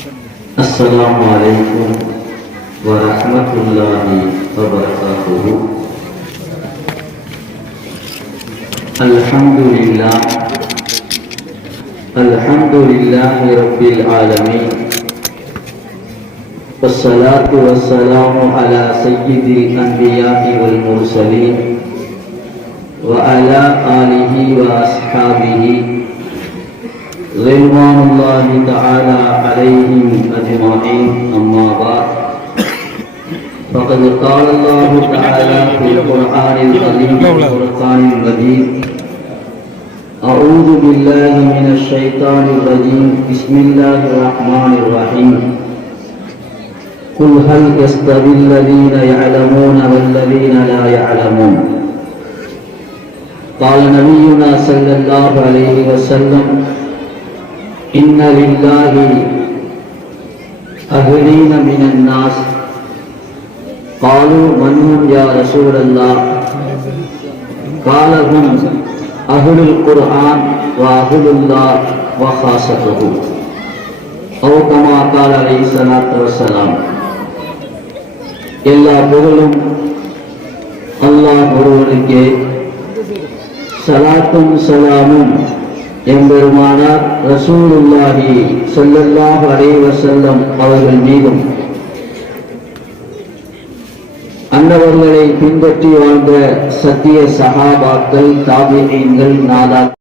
السلام عليكم ورحمة الله وبركاته. الحمد لله رب العالمين، والصلاة والسلام على سيد الأنبياء والمرسلين وعلى آله وأصحابه رضوان الله تعالى عليهم أجمعين. أما بعد، فقد قال الله تعالى في القرآن الكريم والفرقان المجيد: أعوذ بالله من الشيطان الرجيم، بسم الله الرحمن الرحيم. قل هل يستوي الذين يعلمون والذين لا يعلمون؟ قال نبينا صلى الله عليه وسلم: إن لله أهلين من الناس. قالوا: من هم يا رسول الله؟ قال: هم أهل القرآن وأهل الله وخاصته، أو كما قال عليه الصلاة والسلام. எல்லா புகழும் அல்லாஹ் ஒருவனுக்கே, சலாத்தும் சலாமும் எம்பெருமானார் ரசூலுல்லாஹி ஸல்லல்லாஹு அலைஹி வஸல்லம் அவர்கள் மீதும், அன்னவர்களை பின்பற்றி வாழ்ந்த சத்திய சஹாபாக்கள், தாபிஈன்கள், நாதாக்கள்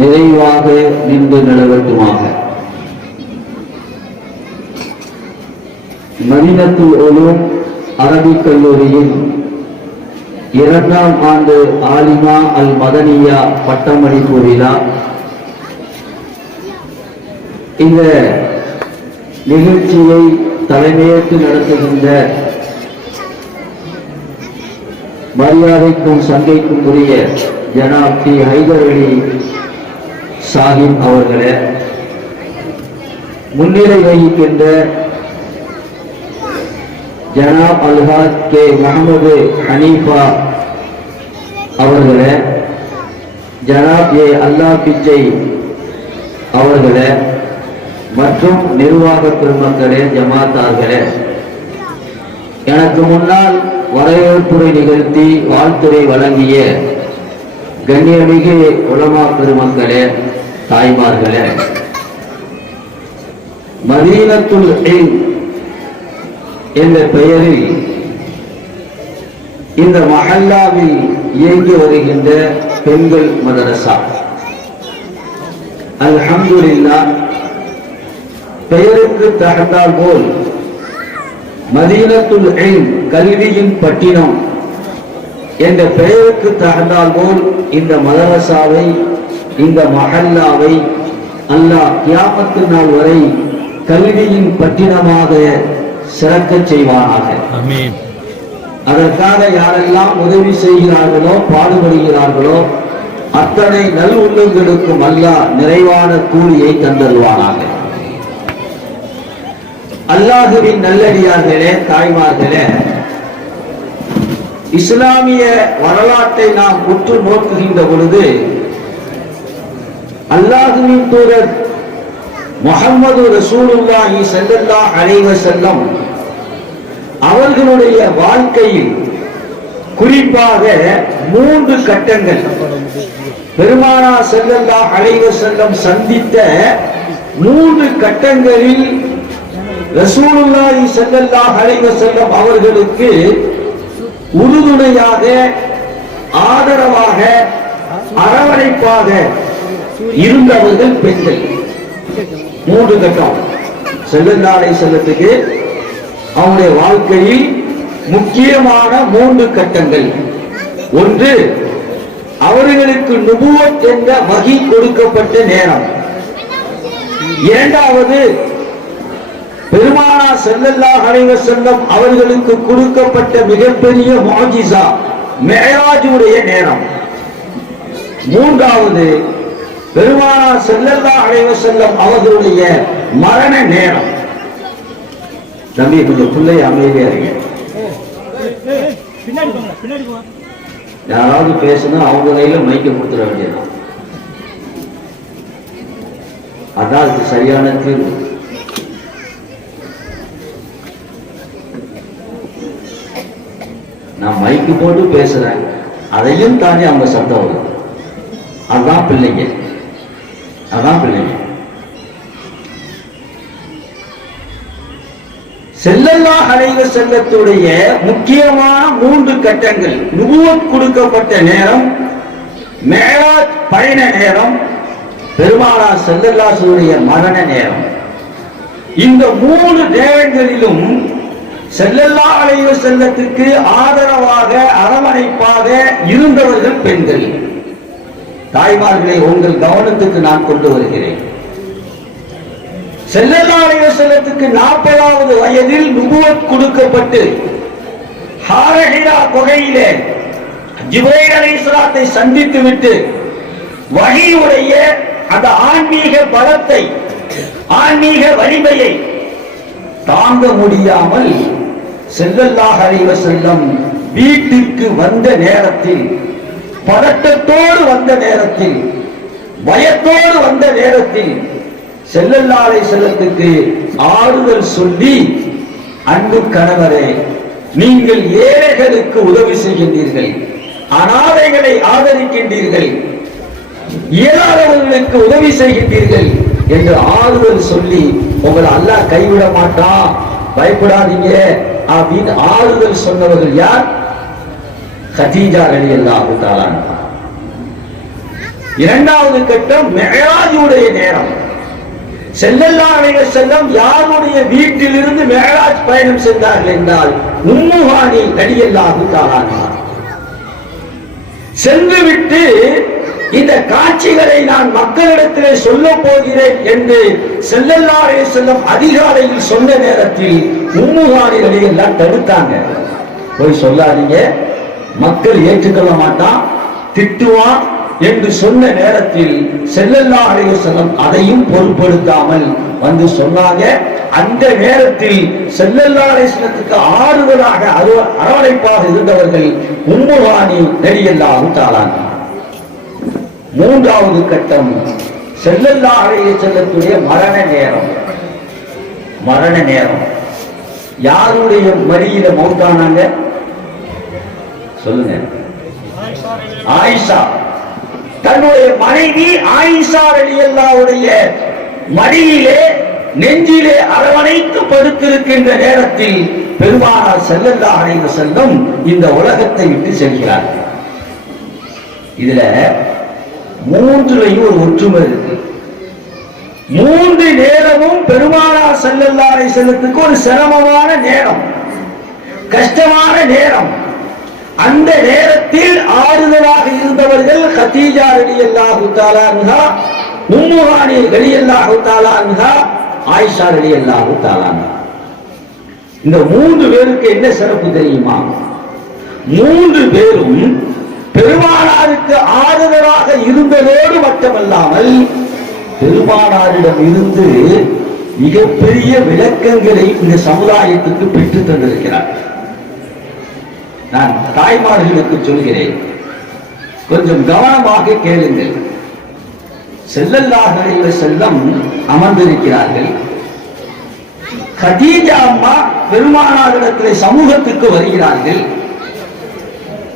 நிறைவாக நின்று நிலவட்டுமாக. மதீனத்துல் உலூம் அரபிக் கல்லூரியில் 2ஆம் ஆண்டு ஆலிமா அல் மதனியா பட்டமளிப்பு விழா. இந்த நிகழ்ச்சியை தலைமையேற்று நடத்துகின்ற மரியாதைக்கும் சங்கைக்கும் உரிய ஜனாப் டி ஹைதர் அலி சாஹிப் அவர்களே, முன்னிலை வகிக்கின்ற ஜனாப் அல்ஹாஜ் கே முகமது ஹனீஃபா அவர்களே, ஜனாப் ஏ அல்லா பிச்சை அவர்களே, மற்றும் நிர்வாக பெருமக்களே, ஜமாத்தார்களே, எனக்கு முன்னால் வரவேற்புரை நிகழ்த்தி வாழ்த்துரை வழங்கிய கண்ணியமிகு உலமா பெருமக்களே, தாய்மார்களே, மதீனத்துல் இல்ம் என்ற பெயரில் இந்த மஹல்லாவில் இயங்கி வருகின்ற பெண்கள் மதரசா, அல்ஹம்துலில்லாஹ், பெயருக்கு தகுந்தால் போல் மதீனத்துல் இல்ம் கல்வியின் பட்டினம் என்ற பெயருக்கு தகுந்தால் போல் இந்த மதரசாவை, இந்த மஹல்லாவை அல்லாஹ் கியாமத்து நாள் வரை கல்வியின் பட்டினமாக சிறக்க செய்வானாக. அதற்காக யாரெல்லாம் உதவி செய்கிறார்களோ, பாடுபடுகிறார்களோ, அத்தனை நல் உள்ளங்களுக்கும் அல்லாஹ் நிறைவான கூலியை தந்தருவானாக. அல்லாஹுவின் நல்லடியார்களே, தாய்மார்களே, இஸ்லாமிய வரலாற்றை நாம் உற்று நோக்குகின்ற பொழுது அல்லாஹுவின் தூதர் முஹம்மது ரசூலுல்லாஹி ஸல்லல்லாஹு அலைஹி வஸல்லம் அவர்களுடைய வாழ்க்கையில் குறிப்பாக 3 கட்டங்கள், பெருமானார் ஸல்லல்லாஹு அலைஹி வஸல்லம் சந்தித்த 3 கட்டங்களில் ரசூலுல்லாஹி ஸல்லல்லாஹு அலைஹி வஸல்லம் அவர்களுக்கு உறுதுணையாக, ஆதரவாக, அரவணைப்பாக இருந்தவர்கள் பெண்கள். 3 கட்டம் ஸல்லல்லாஹு அலைஹி வஸல்லத்துக்கு அவருடைய வாழ்க்கையில் முக்கியமான 3 கட்டங்கள். ஒன்று, அவர்களுக்கு நுபுவத் என்ற வஹி கொடுக்கப்பட்ட நேரம். இரண்டாவது, பெருமானார் ஸல்லல்லாஹு அலைஹி வஸல்லம் அவர்களுக்கு கொடுக்கப்பட்ட மிகப்பெரிய முஅஜிஸா மிஅராஜுடைய நேரம். மூன்றாவது, பெருமானார் ஸல்லல்லாஹு அலைஹி வஸல்லம் அவர்களுடைய மரண நேரம். தம்பி கொஞ்சம் பிள்ளை அமைதியா இருங்க. யாராவது பேசணும், அவங்க கையில மைக்க கொடுத்துட வேண்டியதான். அதான் அதுக்கு சரியான தீர்வு. நான் மைக்கு போட்டு பேசுறேன், அதையும் தாண்டி அவங்க சத்தம் வரும். அதான் பிள்ளைங்க, அதான் பிள்ளைங்க. ஸல்லல்லாஹு அலைஹி வஸல்லத்துடைய முக்கியமான 3 கட்டங்கள்: நுபுவத் கொடுக்கப்பட்ட நேரம், மிஅராஜ் பயண நேரம், பெருமானார் ஸல்லல்லாஹு அலைஹி வஸல்லம் மரண நேரம். இந்த 3 நேரங்களிலும் ஸல்லல்லாஹு அலைஹி வஸல்லத்துக்கு ஆதரவாக அரவணைப்பாக இருந்தவர்கள் பெண்கள். தாய்மார்களை உங்கள் கவனத்துக்கு நான் கொண்டு வருகிறேன். ஸல்லல்லாஹு அலைஹி வஸல்லத்துக்கு 40வது வயதில் நுபுவத் கொடுக்கப்பட்டு ஹிரா குகையிலே ஜிப்ரீல் அலைஹிஸ்ஸலாத்தை சந்தித்து விட்டு வஹீயுடைய அந்த ஆன்மீக பலத்தை, ஆன்மீக வலிமையை தாங்க முடியாமல் ஸல்லல்லாஹு அலைஹி வஸல்லம் வீட்டிற்கு வந்த நேரத்தில், பதட்டத்தோடு வந்த நேரத்தில், பயத்தோடு வந்த நேரத்தில் ஸல்லல்லாஹு அலைஹி வஸல்லத்துக்கு ஆறுதல் சொல்லி, அன்பு கணவரே, நீங்கள் ஏழைகளுக்கு உதவி செய்கின்றீர்கள், அனாதைகளை ஆதரிக்கின்றீர்கள், இயலாதவர்களுக்கு உதவி செய்கின்றீர்கள் என்று ஆறுதல் சொல்லி, உங்களை அல்லாஹ் கைவிட மாட்டான், பயப்படாதீங்க அப்படின்னு ஆறுதல் சொன்னவர்கள் யார்? கதீஜா ரலியல்லாஹு தஆலா அன்ஹா. இரண்டாவது கட்டம் மிஅராஜுடைய நேரம். ஸல்லல்லாஹு அலைஹி வஸல்லம் யாருடைய வீட்டிலிருந்து மிஅராஜ் பயணம் சென்றார்கள் என்றால் உம்மு ஹானி ரலியல்லாஹு தஆலா அன்ஹா. சென்றுவிட்டு இந்த காட்சிகளை நான் மக்களிடத்திலே சொல்ல போகிறேன் என்று ஸல்லல்லாஹு அலைஹி வஸல்லம் அதிகாலையில் சொன்ன நேரத்தில் உம்மு ஹானி ரலியல்லாஹு தடுத்தாங்க. போய் சொல்லாதீங்க, மக்கள் ஏற்றுக்கொள்ள மாட்டான், திட்டுவான் என்று சொன்ன நேரத்தில் ஸல்லல்லாஹு அலைஹி வஸல்லம் அதையும் பொருட்படுத்தாமல் வந்து சொன்னாங்க. அந்த நேரத்தில் ஸல்லல்லாஹு அலைஹி வஸல்லத்துக்கு ஆறுதலாக அரவணைப்பாக இருந்தவர்கள் உம்மு ஹானி ரலியல்லாஹு தஆலா. மூன்றாவது கட்டம் ஸல்லல்லாஹு அலைஹி வஸல்லத்துடைய மரண நேரம். மரண நேரம் யாருடைய மடியில மௌத்தானாங்க? சொல்லுங்க. ஆயிஷா. தன்னுடைய மனைவி ஆயிஷா ரலியல்லாஹுடைய மடியிலே, நெஞ்சிலே அரவணைத்து படுத்திருக்கின்ற நேரத்தில் பெருமானார் ஸல்லல்லாஹு அலைஹி வஸல்லம் இந்த உலகத்தை விட்டு செல்கிறார். இதுல மூன்றுலையும் ஒரு ஒற்றுமை இருக்கு. 3 நேரமும் பெருமானார் ஸல்லல்லாஹு அலைஹி வஸல்லத்துக்கு ஒரு சிரமமான நேரம், கஷ்டமான நேரம். அந்த நேரத்தில் ஆறுதலாக இருந்தவர்கள் கதீஜா ரலியல்லாஹு தஆலா அன்ஹா, உம்மு ஹானி ரலியல்லாஹு தஆலா அன்ஹா, ஆயிஷா ரலியல்லாஹு தஆலா அன்ஹா. இந்த 3 பேருக்கு என்ன சிறப்பு தெரியுமா? 3 பேரும் பெருமானாருக்கு ஆறுதலாக இருந்ததோடு மட்டுமல்லாமல் பெருமானாரிடம் இருந்து மிகப்பெரிய விளக்கங்களை இந்த சமுதாயத்துக்கு பெற்று தந்திருக்கிறார். நான் தாய்மார்களுக்கு சொல்கிறேன், கொஞ்சம் கவனமாக கேளுங்கள். ஸல்லல்லாஹு அலைஹி வஸல்லம் அமர்ந்திருக்கிறார்கள். கதீஜா அம்மா பெருமானாரிடத்திலே சமூகத்துக்கு வருகிறார்கள்.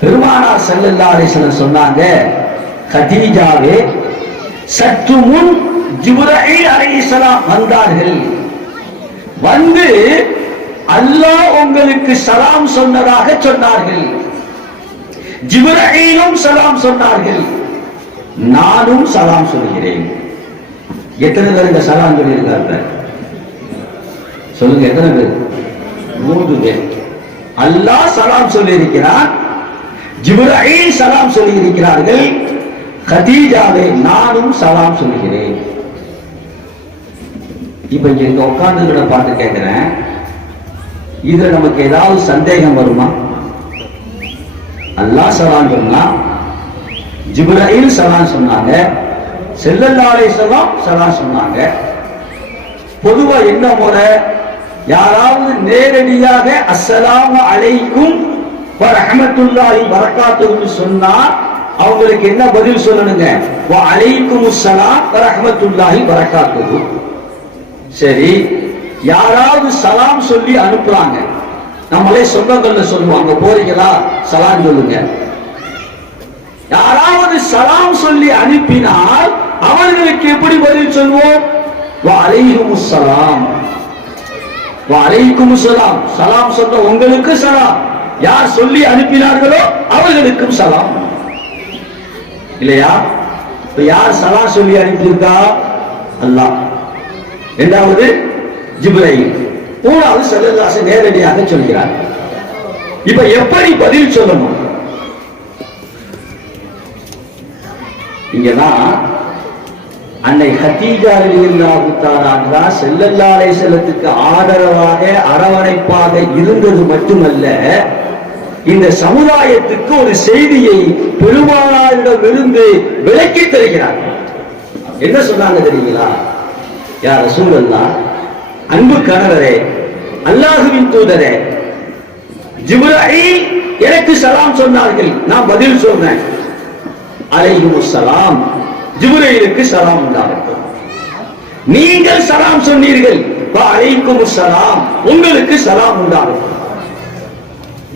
பெருமானார் ஸல்லல்லாஹு அலைஹி வஸல்லம் சொன்னாங்க, கதீஜாவே, சற்று முன் ஜிப்ரீல் அலைஹிஸ்ஸலாம் வந்தார்கள். வந்து அல்லாஹ் உங்களுக்கு சலாம் சொன்னதாக சொன்னார்கள். ஜிப்ரீலும் சலாம் சொன்னார்கள், நானும் சலாம் சொல்கிறேன். எத்தனை பேர் இந்த சலாம் சொல்லியிருக்காங்க? சொல்லுங்க, எத்தனை பேர்? 3 பேர். அல்லாஹ் சலாம் சொல்லி இருக்கிறார், ஜிப்ரீல் சலாம் சொல்லி இருக்கிறார்கள், கதீஜாவே நானும் சலாம் சொல்கிறேன். இப்ப இங்க உட்கார்ந்து பார்த்து கேட்கிறேன், இதுல நமக்கு ஏதாவது சந்தேகம் வருமா? அல்லாஹ் சலாம் சொன்னா, ஜிப்ரீல் சலாம் சொன்னாங்க, ஸல்லல்லாஹு அலைஹி வஸல்லம் சலாம் சொன்னாங்க. பொதுவா என்ன முறை? யாராவது நேரடியாக அஸ்ஸலாமு அலைக்கும் வ ரஹ்மத்துல்லாஹி வ பரக்காத்துஹு சொன்னா அவங்களுக்கு என்ன பதில் சொல்லணுங்க? வ அலைக்குமுஸ்ஸலாம் வ ரஹ்மத்துல்லாஹி வ பரக்காத்துஹு. சரி, யாராவது சலாம் சொல்லி அனுப்புறாங்க, நம்மளே சொந்தங்கள்ல சொல்லுவோம், அங்க போறீங்களா சலாம் சொல்லுங்க. யாராவது சலாம் சொல்லி அனுப்பினால் அவர்களுக்கு எப்படி பதில் சொல்வோம்? வ அலைக்குமுஸ்ஸலாம் வ அலைக்குமுஸ்ஸலாம். சலாம் சொன்ன உங்களுக்கு சலாம், யார் சொல்லி அனுப்பினார்களோ அவர்களுக்கும் சலாம். இல்லையா? இப்ப யார் சலாம் சொல்லி அனுப்பியிருக்கா? அல்லாஹ். இரண்டாவது ஜிப்ரீல், மூணாவது ஸல்லல்லாஹு அலைஹி நேரடியாக சொல்கிறார். இப்ப எப்படி பதில் சொல்லணும்? இங்கதான் அன்னை ஹதீஜா ரலியல்லாஹு தஆலா அன்ஹா ஸல்லல்லாஹு அலைஹி வஸல்லத்துக்கு ஆதரவாக அரவணைப்பாக இருந்தது மட்டுமல்ல, இந்த சமுதாயத்துக்கு ஒரு செய்தியை பெருமானாரிடமிருந்து விளக்கி தருகிறார். என்ன சொன்னாங்க தெரியுங்களா? யா ரசூலல்லாஹ், அன்பு கணவரே, அல்லாஹ்வின் தூதரே, ஜிப்ரீல் எனக்கு சலாம் சொன்னார்கள், நான் பதில் சொன்னேன். அலைஹிமுஸ்ஸலாம், ஜிப்ரீலுக்கு சலாம் உண்டாகட்டும். நீங்கள் சலாம் சொன்னீர்கள், வ அலைக்குமுஸ்ஸலாம், உங்களுக்கு சலாம் உண்டாகட்டும்.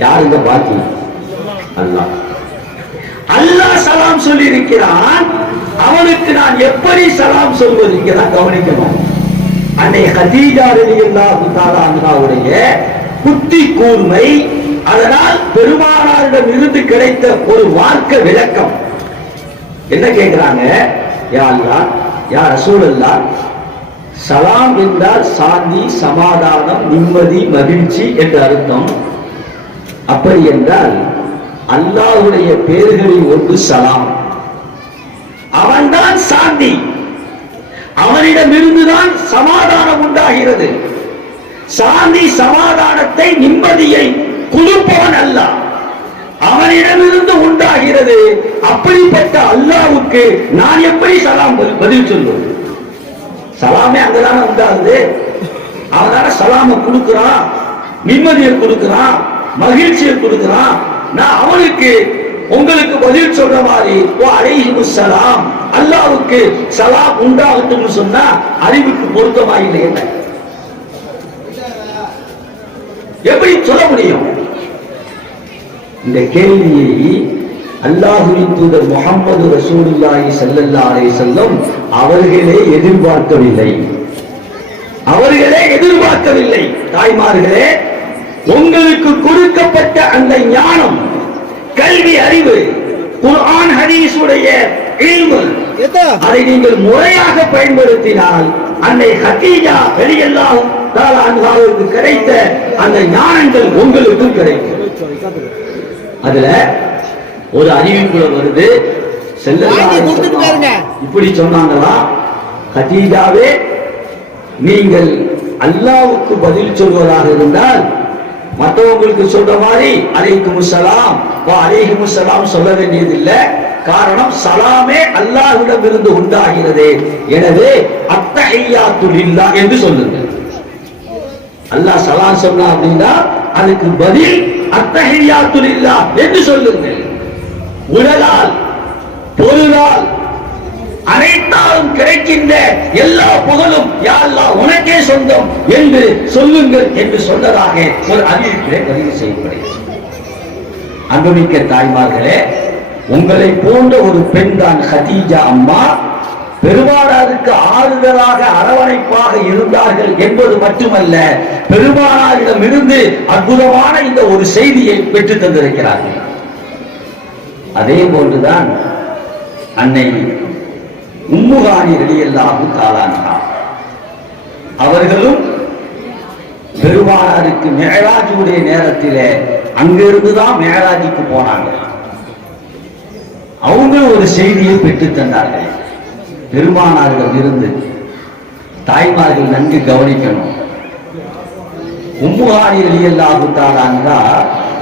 யார் இந்த பாக்கி? அல்லாஹ். அல்லாஹ் சலாம் சொல்லி இருக்கிறான், அவனுக்கு நான் எப்படி சலாம் சொல்வது? இங்கதான் கவனிக்கணும். அன்னை ஹதீஜா ரலியல்லாஹு தஆலா அன்ஹாவுடைய புத்தி கூர்மை, அதனால் பெருமானாரிடம் இருந்து கிடைத்த ஒரு வார்க்க விளக்கம். என்ன கேட்கிறாங்க? யா அல்லாஹ், யா ரசூலல்லாஹ், சலாம் என்றால் சாந்தி, சமாதானம், நிம்மதி, மகிழ்ச்சி என்று அர்த்தம். அப்படி என்றால் அல்லாஹ்வுடைய பெயர்களில் ஒன்று சலாம். அவன்தான் சாந்தி, அவனிடமிருந்துதான் சமாதானம் உண்டாகிறது. சாந்தி சமாதானத்தை நிம்மதியை கொடுப்பவன் அல்லாஹ், அவனிடமிருந்து உண்டாகிறது. அப்படிப்பட்ட அல்லாஹ்வுக்கு நான் எப்படி சலாம் பதில் சொல்லுவது? சலாமே அங்கதானே உண்டாகுது. அவனால சலாம கொடுக்கிறான், நிம்மதியை கொடுக்கிறான், மகிழ்ச்சியை கொடுக்கிறான். நான் அவனுக்கு உங்களுக்கு பதில் சொல்ற மாதிரி அலைஹிமுஸ்ஸலாம், அல்லாஹ்வுக்கு சலாம் உண்டாகட்டும் சொன்னா அறிவுக்கு பொருத்தமா இல்லை. என்ன எப்படி சொல்ல முடியும்? இந்த கேள்வியை அல்லாஹ்வின் தூதர் முஹம்மது ரசூலுல்லாஹி ஸல்லல்லாஹு அலைஹி வஸல்லம் அவர்களே எதிர்பார்க்கவில்லை. அவர்களே எதிர்பார்க்கவில்லை. தாய்மார்களே, உங்களுக்கு கொடுக்கப்பட்ட அந்த ஞானம், கல்வி, அறிவு, குர்ஆன் ஹதீஸுடைய இல்மு, அதை நீங்கள் முறையாக பயன்படுத்தினால் அன்னை ஹதீஜா ரலியல்லாஹு தஆலா அன்ஹாவுக்கு கிடைத்த அந்த ஞானங்கள் உங்களுக்கும் கிடைக்கும். அதுல ஒரு அறிவிப்புல வருது, இப்படி சொன்னாங்களா, ஹதீஜாவே, நீங்கள் அல்லாஹ்வுக்கு பதில் சொல்வதாக இருந்தால் மற்றவங்களுக்கு சொல்ற மாதிரி அலைக்குமுஸ்ஸலாம் வ அலைஹிமுஸ்ஸலாம் சொல்ல வேண்டியதில்லை. காரணம், சலாமே அல்லாஹ்விடம் இருந்து உண்டாகிறது. எனவே அத்தஹிய்யாத்து லில்லாஹ் என்று சொல்லுங்கள். அல்லாஹ் சலாம் சொன்னா அப்படின்னா அதுக்கு பதில் அத்தஹிய்யாத்து லில்லாஹ் என்று சொல்லுங்கள். உடலால், பொருளால், அனைத்தாலும் கிடைக்கின்ற எல்லா புகழும் யா அல்லாஹ் உனக்கே சொந்தம் என்று சொல்லுங்கள் என்று சொன்னதாக ஒரு அறிவிப்பிலே பதிவு செய்யப்படுகிறது. அன்புமிக்க தாய்மார்களே, உங்களை போன்ற ஒரு பெண் தான் ஹதீஜா அம்மா. பெருமானாருக்கு ஆறுதலாக அரவணைப்பாக இருந்தார்கள் என்பது மட்டுமல்ல, பெருமானாரிடம் இருந்து அற்புதமான இந்த ஒரு செய்தியை பெற்று தந்திருக்கிறார்கள். அதே போன்றுதான் அன்னை உம்முஹானி ரலியல்லாஹு தஆலா அன்ஹா அவர்களும் பெருமானாருக்கு மிஅராஜுடைய நேரத்திலே அங்கிருந்துதான் மிஅராஜுக்கு போனாங்க. அவங்க ஒரு செய்தியை பெற்று தந்தார்கள் பெருமானாரிடம் இருந்து. தாய்மார்கள் நன்கு கவனிக்கணும். உம்முஹானி ரலியல்லாஹு தஆலா அன்ஹா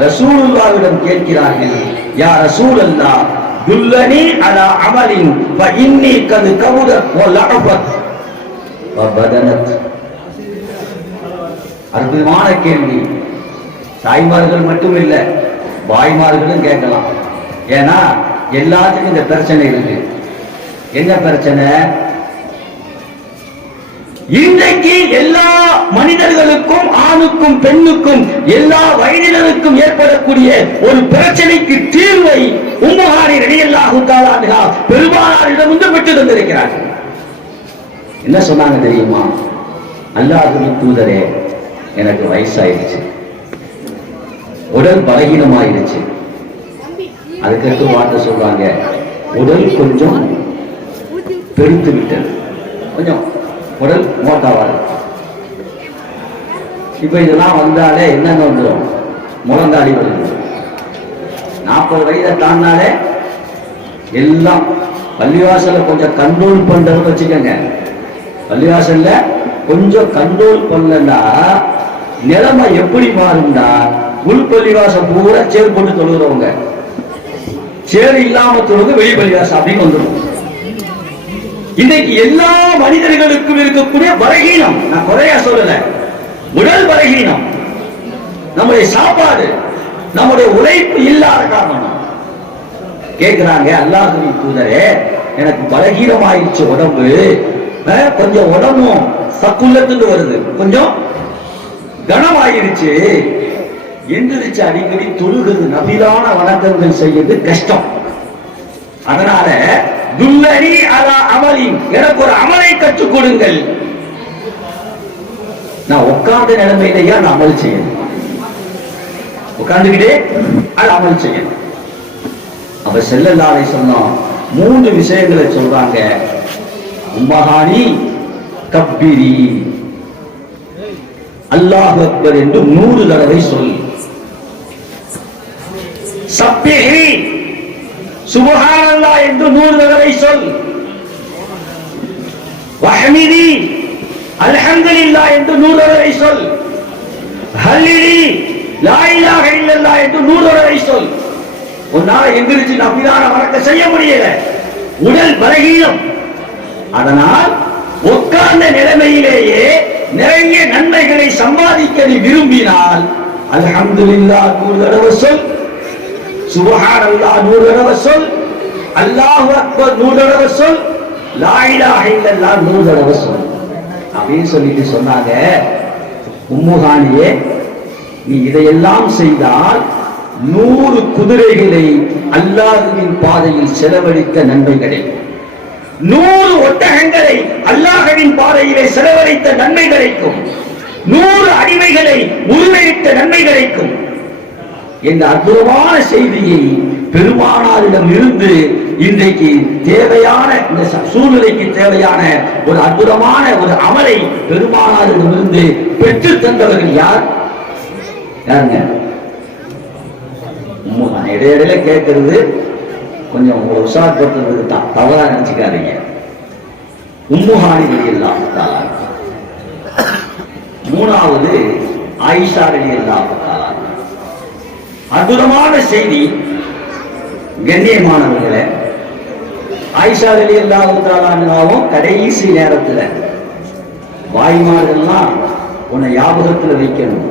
ரசூலுல்லாஹ்விடம் கேட்கிறார்கள், யா ரசூலல்லாஹ், துல்லனி அலா அமலின் ஃப இன்னி கத் கவுதத் வ லஅபத் வ பதனத். அற்புதமான கேள்வி. தாய்மார்கள் மட்டும் இல்ல, பாய்மார்களும் கேட்கலாம். ஏன்னா எல்லாத்துக்கும் இந்த பிரச்சனை இருக்கு. என்ன பிரச்சனை? இன்றைக்கு எல்லா மனிதர்களுக்கும், ஆணுக்கும் பெண்ணுக்கும், எல்லா வயதினருக்கும் ஏற்படக்கூடிய ஒரு பிரச்சனைக்கு தீர்வை உம்மு ஹானி ரலியல்லாஹு தஆலா அன்ஹா பெருமானாரிடமிருந்து பெற்று தந்திருக்கிறார்கள். என்ன சொன்னாங்க தெரியுமா? அல்லாஹ்வின் தூதரே, எனக்கு வயசாயிருச்சு, உடல் பலகீனமாயிருச்சு. அதுக்கடுத்து வார்த்தை சொல்றாங்க, உடல் கொஞ்சம் பெருத்து விட்டது, கொஞ்சம் உடல் மோட்டாவாது. இப்ப இதெல்லாம் வந்தாலே என்னங்க வந்துடும்? முழங்காடி வருது. 40 வயதை தாண்டினாலே எல்லாம் பள்ளிவாசல்ல கொஞ்சம் கண்ட்ரோல் பண்றதுன்னு வச்சுக்கோங்க. பள்ளிவாசல்ல கொஞ்சம் கண்ட்ரோல் பண்ணலன்னா நிலைமை எப்படி மாறும்னா, உள்பள்ளிவாசம் பூரா சேர் போட்டு தொழுகிறவங்க, சேர் இல்லாம தொழுக வெளி பள்ளிவாசம் அப்படின்னு வந்துடும். இன்னைக்கு எல்லா மனிதர்களுக்கும் இருக்கக்கூடிய பலகீனம், நான் குறையா சொல்லல, உடல் பலகீனம், நம்முடைய சாப்பாடு, நம்முடைய உழைப்பு இல்லாத காரணம். கேட்கிறாங்க, அல்லாஹ்வின் தூதரே, எனக்கு பலகீனமாயிடுச்சு உடம்பு, கொஞ்சம் உடம்பும் சக்குள்ளத்துன்னு வருது, கொஞ்சம் கனமாயிருச்சு, எந்திரிச்சு அடிக்கடி தொழுகிறது, நபிலான வணக்கங்கள் செய்யறது கஷ்டம். அதனால துல்லரி அலா அமலி, எனக்கு ஒரு அமலை கற்றுக் கொடுங்கள். நான் உட்கார்ந்த நிலைமையிலேயே நான் அமல் செய்யணும், உட்கார்ந்துகிட்டே அது அமல் செய்யணும். அப்ப ஸல்லல்லாஹு அலைஹி வஸல்லம் 3 விஷயங்களை சொல்றாங்க. உம்மஹானி கப்பிரி, அல்லாஹ் அக்பர் என்று 100 தடவை சொல். சப்பிஹி, சுப்ஹானல்லாஹ் என்று 100 தடவை சொல். வஹ்மிதி, அல்ஹம்துலில்லாஹ் என்று 100 தடவை சொல். ஹல்லிலி, லா இலாஹ இல்லல்லாஹ் என்று 100 தடவை சொல். உன்னால எந்திரிச்சு நபிலான வணக்கம் செய்ய முடியல, உடல் பலகீனம். அதனால் உட்கார்ந்த நிலைமையிலேயே நிறைய நன்மைகளை சம்பாதிக்க விரும்பினால் அல்ஹம்துலில்லாஹ் 100 தடவை சொல், சுப்ஹானல்லாஹ் 100 தடவை சொல், அல்லாஹு அக்பர் 100 தடவை சொல், லா இலாஹ இல்லல்லாஹ் 100 தடவை சொல் அப்படின்னு சொல்லிட்டு சொன்னாங்க. உம்மு ஹானியே, நீ இதையெல்லாம் செய்தால் 100 குதிரைகளை அல்லாஹ்வின் பாதையில் செலவழித்த நன்மை கிடைக்கும், 100 ஒட்டகங்களை அல்லாஹ்வின் பாதையிலே செலவழித்த நன்மை கிடைக்கும், 100 அடிமைகளை உரிமையிட்ட நன்மை கிடைக்கும். இந்த அற்புதமான செய்தியை பெருமானாரிடம் இருந்து இன்றைக்கு தேவையான, இந்த சூழ்நிலைக்கு தேவையான ஒரு அற்புதமான ஒரு அமலை பெருமானாரிடம் இருந்து பெற்று தந்தவர்கள் யார்? யாருங்க? இடையிடையில கேட்கிறது கொஞ்சம் உற்சாகப்படுத்துறது தான், தவறா நினைச்சுக்காதீங்க. உம்மு ஹானி ரலியல்லாஹு தஆலா. 3வது ஆயிஷா ரலியல்லாஹு தஆலா. அற்புதமான செய்தி. கண்ணியமானவர்களே, ஆயிஷா ரலியல்லாஹு தஆலாவும் கடைசி நேரத்துல வாய்மார்கள்லாம் உன்னை ஞாபகத்தில் வைக்கணும்,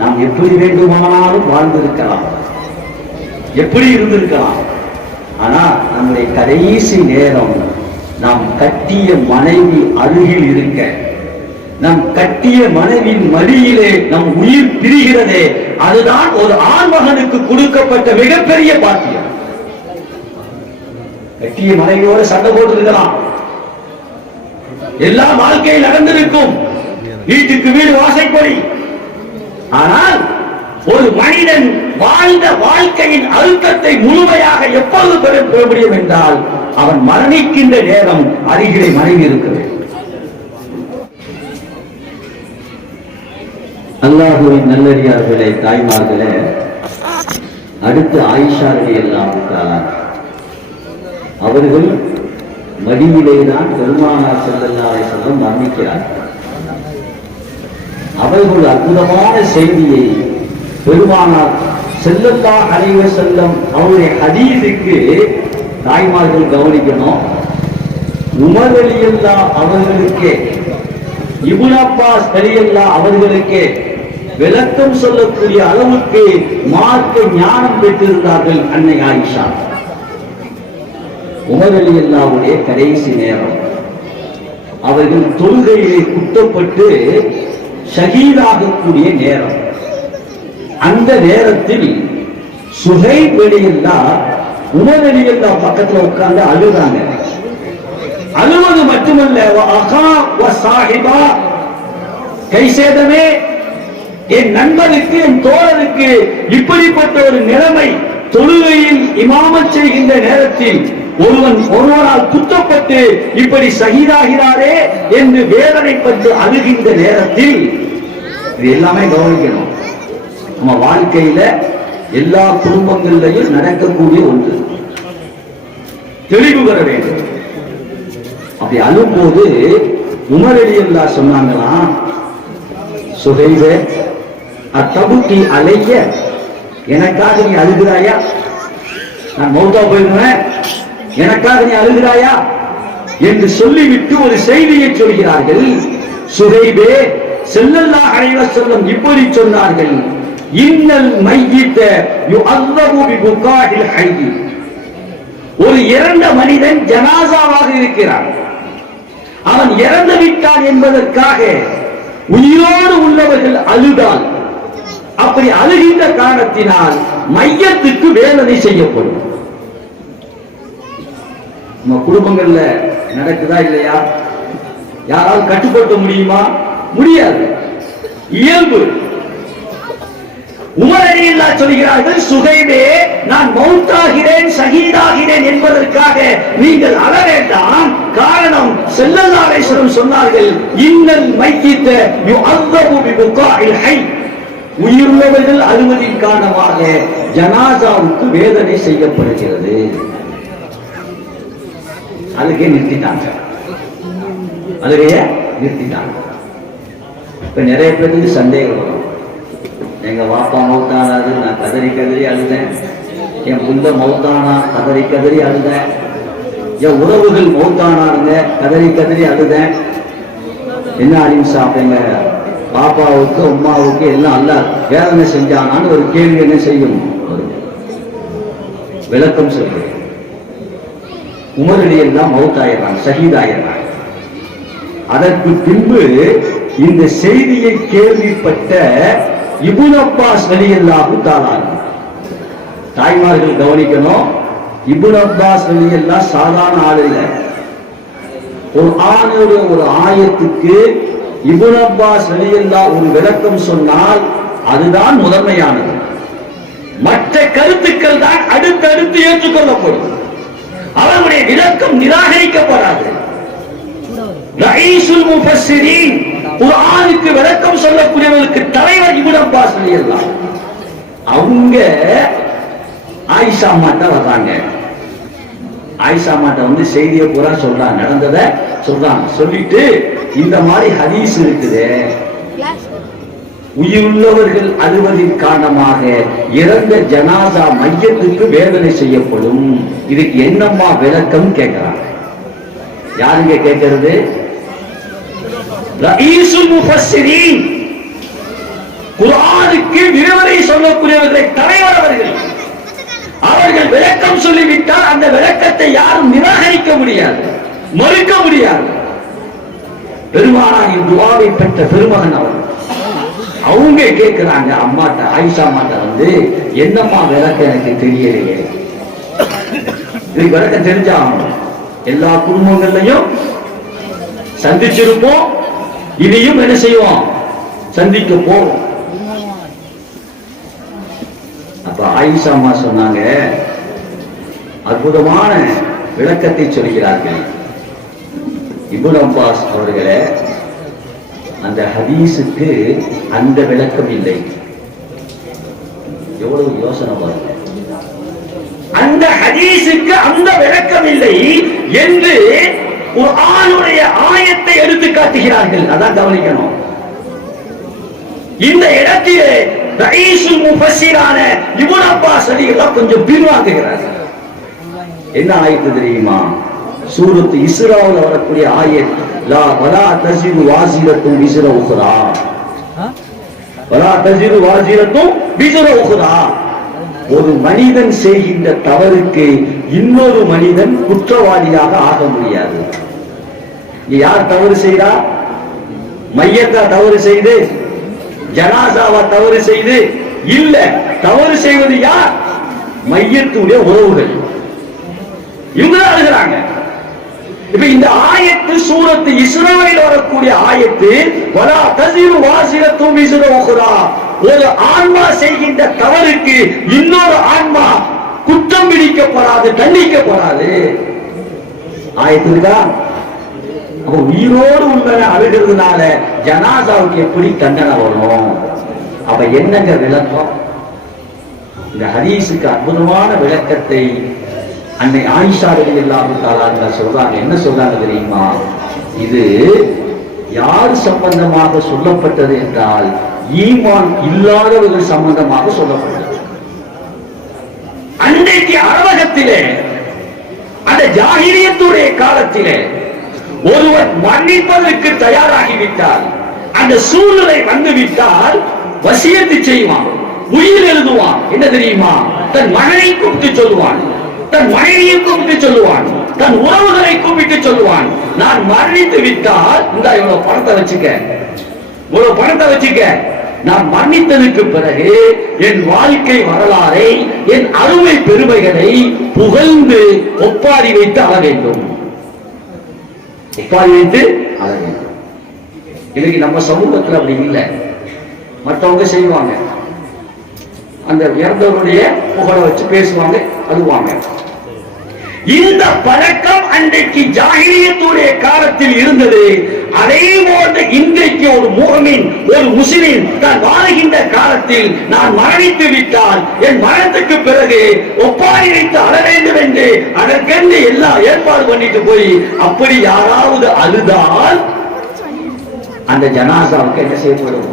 நாம் எப்படி வேண்டுமானாலும் வாழ்ந்திருக்கலாம், எப்படி இருந்திருக்கலாம், ஆனா நம்முடைய கடைசி நேரம் நாம் கட்டிய மனைவி அருகில் இருக்க, நம் கட்டிய மனைவியின் மடியிலே நம் உயிர் பிரிகிறதே, அதுதான் ஒரு ஆண்மகனுக்கு கொடுக்கப்பட்ட மிகப்பெரிய பாக்கியம். கட்டிய மனைவியோடு சண்டை போட்டிருக்கலாம், எல்லா வாழ்க்கையில் நடந்திருக்கும், வீட்டுக்கு வீடு வாசைப்படி. ஆனால் ஒரு மனிதன் வாழ்ந்த வாழ்க்கையின் அழுத்தத்தை முழுமையாக எப்போது பெற முடியும் என்றால் அவன் மரணிக்கின்ற நேரம் அருகிலே மனைவி இருக்கிறது. அல்லாஹ்வின் நல்லடியார்களே, தாய்மார்களே, அடுத்து ஆயிஷா ரலியல்லாஹு தஆலா அவர்கள் மடியிலேதான் பெருமானார் ஸல்லல்லாஹு அலைஹி வஸல்லம் மரணிக்கிறார். அவர்கள் அற்புதமான செய்தியை பெருமானார் ஸல்லல்லாஹு அலைஹி வஸல்லம் அவருடைய ஹதீஸுக்கு தாய்மார்கள் கவனிக்கணும். உமர் ரலியல்லாஹு அவர்களுக்கே, இப்னு அப்பாஸ் ரலியல்லாஹு அவர்களுக்கே விளக்கம் சொல்லக்கூடிய அளவுக்கு மார்க்க ஞானம் பெற்றிருந்தார்கள் அன்னை ஆயிஷா. உமர் ரலியல்லாஹுடைய கடைசி நேரம். அவர்கள் தொழுகையிலே குத்தப்பட்டு ஷஹீதாகக்கூடிய நேரம். அந்த நேரத்தில் சுஹைப் ரலியல்லாஹு உமர் ரலியல்லாஹு பக்கத்துல உட்கார்ந்து அழுதாங்க. அழுவது மட்டுமல்ல, கை சேதமே, என் நண்பனுக்கு, என் தோழனுக்கு இப்படிப்பட்ட ஒரு நிலைமை, தொழுகையில் இமாமத் செய்கின்ற நேரத்தில் ஒருவரால் குத்தப்பட்டு இப்படி ஷஹீதாகிறாரே என்று வேதனைப்பட்டு அழுகின்ற நேரத்தில், இது எல்லாமே கவனிக்கணும். நம்ம வாழ்க்கையில எல்லா குடும்பங்களிலையும் நடக்கக்கூடிய ஒன்று, தெளிவு வர வேண்டும். அப்படி அழும்போது உமர் ரலியல்லாஹு சொன்னாங்களாம், சுஹைபே அத்தபுக்கி அலைய, எனக்காக நீ அழுகிறாயா? நான் மௌத்தா போயிருந்தேன், எனக்காக நீ அழுகிறாயா என்று சொல்லிவிட்டு ஒரு செய்தியை சொல்கிறார்கள். சுஹைபே ஸல்லல்லாஹு அலைஹி வஸல்லம் இப்படி சொன்னார்கள், இன்னல் மையித யுஅல்லபு பிபுகாஹில் ஹய்ய். ஒரு இறந்த மனிதன் ஜனாசாவாக இருக்கிறான். அவன் இறந்து விட்டான் என்பதற்காக உயிரோடு உள்ளவர்கள் அழுதால், அப்படி அழுகின்ற காரணத்தினால் மையத்துக்கு வேதனை செய்யப்படும். நம்ம குடும்பங்கள்ல நடக்குதா இல்லையா? யாரால் கட்டுப்படுத்த முடியுமா? முடியாது, இயல்பு. உமர் ரலியல்லாஹு சொல்கிறார்கள், சுஹைபே நான் மௌத்தாகிறேன், ஷஹீதாகிறேன் என்பதற்காக நீங்கள் அழ வேண்டாம். காரணம், ஸல்லல்லாஹு அலைஹி வஸல்லம் சொன்னார்கள், இன்னல் மையித யுஅல்லபு பிபுகாஇல் ஹய். உயிருள்ளவர்கள் அழுவதின் காரணமாக ஜனாசாவுக்கு வேதனை செய்யப்படுகிறது. அதுக்கே நிறுத்திட்டாங்க, அதுலயே நிறுத்திட்டாங்க. இப்ப நிறைய பேருக்கு சந்தேகம் வரும், எங்க வாப்பா மௌத்தானாது, நான் கதறி கதறி அழுதேன். என் புள்ள மௌத்தானா, கதறி கதறி அழுதேன். என் உறவுகள் மௌத்தானாருங்க, கதறி கதறி அழுதேன். என்ன அலிம் சாப்பிடுங்க, பாப்பாவுக்கு அம்மாவுக்கு எல்லாம் அல்ல வேதனை செஞ்சானான்னு ஒரு கேள்வி என்ன செய்யும்? விளக்கம் சொல்கிறேன். உமர் ரலியல்லாஹு மௌத்தாயிரான், ஷஹீதாயிரான். அதற்கு பின்பு இந்த செய்தியை கேள்விப்பட்ட இப்னு அப்பாஸ் ரலியல்லாஹு தஆலா, தாய்மார்கள் கவனிக்கணும், இப்னு அப்பாஸ் ரலியல்லாஹு சாதாரண ஆள் இல்லை. குர்ஆனுடைய ஒரு ஆயத்துக்கு இப்னு அப்பாஸ் ரலியல்லாஹு ஒரு விளக்கம் சொன்னால் அதுதான் முதன்மையானது. மற்ற கருத்துக்கள் தான் அடுத்தடுத்து ஏற்றுக்கொள்ளப்படும். அவருடைய விளக்கம் நிராகரிக்கப்படாது. ரயீசுல் முஃபஸ்ஸிரீன், குர்ஆனுக்கு விளக்கம் சொல்லக்கூடியவர்களுக்கு தலைவர் இப்னு அப்பாஸ் ரலியல்லாஹு. அவங்க ஆயிஷா அம்மாட்ட வர்றாங்க. ஆயிஷா அம்மாட்ட வந்து செய்தியை பூரா சொல்றாங்க, நடந்ததை சொல்றாங்க. சொல்லிட்டு இந்த மாதிரி ஹதீஸ் இருக்குது, உயிருள்ளவர்கள் அழுவதின் காரணமாக இறந்த ஜனாசா மையத்துக்கு வேதனை செய்யப்படும். இதுக்கு என்னம்மா விளக்கம் கேட்கிறாங்க. யாருங்க கேட்கிறது? ரயீசுல் முஃபஸ்ஸிரீன், குர்ஆனுக்கு விரிவுரை சொல்லக்கூடியவர்களை தலைவர் அவர்கள். அவர்கள் விளக்கம் சொல்லிவிட்டால் அந்த விளக்கத்தை யாரும் நிராகரிக்க முடியாது, மறுக்க முடியாது. பெருமானாரின் துஆவை பெற்ற பெருமகன் அவர். அவங்க கேட்கிறாங்க அம்மாட்ட, ஆயிஷா அம்மாட்ட வந்து, என்னம்மா விளக்கம் எனக்கு தெரியலையே. இதுக்கு விளக்கம் தெரிஞ்சாகணும். எல்லா குடும்பங்கள்லையும் சந்திச்சிருப்போம், இதையும் என்ன செய்வோம்? சந்திக்க போறோம். அப்ப ஆயிஷா அம்மா சொன்னாங்க, அற்புதமான விளக்கத்தை சொல்கிறார்கள். இப்னு அப்பாஸ் அவர்களே, அந்த ஹதீஸுக்கு அந்த விளக்கம் இல்லை. எவ்வளவு யோசனை பாருங்க. அந்த ஹதீஸுக்கு அந்த விளக்கம் இல்லை என்று குர்ஆனுடைய ஆயத்தை எடுத்து காட்டுகிறார்கள். அதான் கவனிக்கணும். இந்த இடத்திலே ரயீசுல் முஃபஸ்ஸிரான இப்னு அப்பாஸ் ரலியல்லாஹு கொஞ்சம் பின்வாங்குகிறார். என்ன ஆயத்து தெரியுமா? சூரத்து இஸ்ராவுல வரக்கூடிய ஆயத், லா வலா தஸிரு வாஸிரத்துன் பிஸ்ர உக்ரா, வலா தஸிரு வாஸிரத்துன் பிஸ்ர உக்ரா. ஒரு மனிதன் செய்கின்ற தவறுக்கு இன்னொரு மனிதன் குற்றவாளியாக ஆக முடியாது. யார் தவறு செய்தா? மையத்தா தவறு செய்து, ஜனாசாவா தவறு செய்து? இல்ல, தவறு செய்வது யார்? மையத்துடைய உறவுகள். இவங்க அழுகிறாங்க. இப்ப இந்த ஆயத்து சூரத்து இஸ்ராயில் வரக்கூடிய ஆயத்து, வலா தஸிரு வாஸிரத்தும் விஸ்ர உக்ரா, ஒரு ஆன்மா செய்கின்ற தவறுக்கு இன்னொரு ஆன்மா குற்றம் பிடிக்கப்படாது, தண்டிக்கப்படாது. ஆயத்துக்கா அப்ப உயிரோடு உண்மையை அழுகிறதுனால ஜனாசாவுக்கு எப்படி தண்டனை வரும்? அப்ப என்னங்க விளக்கம்? இந்த ஹதீஸுக்கு அற்புதமான விளக்கத்தை அன்னை ஆயிஷா ரலியல்லாஹு தஆலா சொல்றாங்க. என்ன சொல்றாங்க தெரியுமா? இது யார் சம்பந்தமாக சொல்லப்பட்டது என்றால், ஈமான் இல்லாதவர்கள் சம்பந்தமாக சொல்லப்பட்டது. அன்றைக்கு அரபகத்திலே, அந்த ஜாஹிலியத்துடைய காலத்திலே ஒருவர் மன்னிப்பதற்கு தயாராகிவிட்டால், அந்த சூழ்நிலை வந்துவிட்டால் வசியத்து செய்வான், உயிர் எழுதுவான். என்ன தெரியுமா? தன் மகனை கூப்பிட்டு சொல்லுவான், தன் மனைவியை கூப்பிட்டு சொல்லுவான், தன் உறவுகளை கூப்பிட்டு சொல்லுவான், நான் மரணித்து விட்டால் இந்த இவ்வளவு பணத்தை வச்சுக்க, இவ்வளவு பணத்தை வச்சுக்க, நான் மரணித்ததுக்கு பிறகு என் வாழ்க்கை வரலாறை, என் அருமை பெருமைகளை புகழ்ந்து ஒப்பாரி வைத்து அழ வேண்டும், ஒப்பாரி வைத்து அழ வேண்டும். இன்னைக்கு நம்ம சமூகத்தில் அப்படி இல்லை. மற்றவங்க செய்வாங்க, அந்த இறந்தவருடைய புகழை வச்சு பேசுவாங்க, அழுவாங்க. இந்த பழக்கம் அன்றைக்கு ஜாஹிலியத்துடைய காலத்தில் இருந்தது. அதே போன்று இன்றைக்கு ஒரு முஃமின், ஒரு முஸ்லிம் தான் வாழ்கின்ற காலத்தில் நான் மரணித்து விட்டால் என் மரணத்துக்கு பிறகு ஒப்பாரி வைத்து அழ வேண்டும் என்று அதற்கென்று எல்லாம் ஏற்பாடு பண்ணிட்டு போய் அப்படி யாராவது அழுதால் அந்த ஜனாசாவுக்கு என்ன செய்யப்படும்?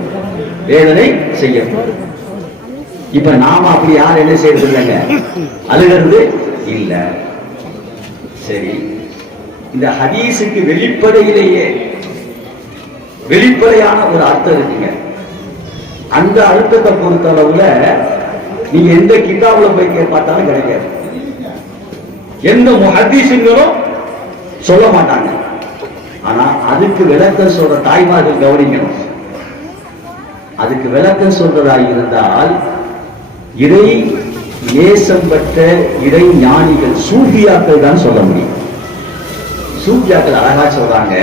வேதனை செய்யப்படும். இப்ப நாம அப்படி யாரும் என்ன செய்யறது இல்லைங்க, அழுகிறது இல்ல. சரி, இந்த ஹதீஸுக்கு வெளிப்படையிலேயே வெளிப்படையான ஒரு அர்த்தம் இருக்குங்க. அந்த அர்த்தத்தை பொறுத்த அளவுல நீங்க எந்த கிதாபுல போய் பார்த்தாலும் கிடைக்காது. எந்த முஹத்தீஸுங்களும் சொல்ல மாட்டாங்க. ஆனா அதுக்கு விளக்கம் சொல்ற தாய்மார்கள் கவனிக்கணும். அதுக்கு விளக்கம் சொல்றதா இருந்தால் இறை நேசம் பெற்ற இறை ஞானிகள் சூஃபியாக்கள் தான் சொல்ல முடியும். சூஃபியாக்கள் அழகா சொல்றாங்க,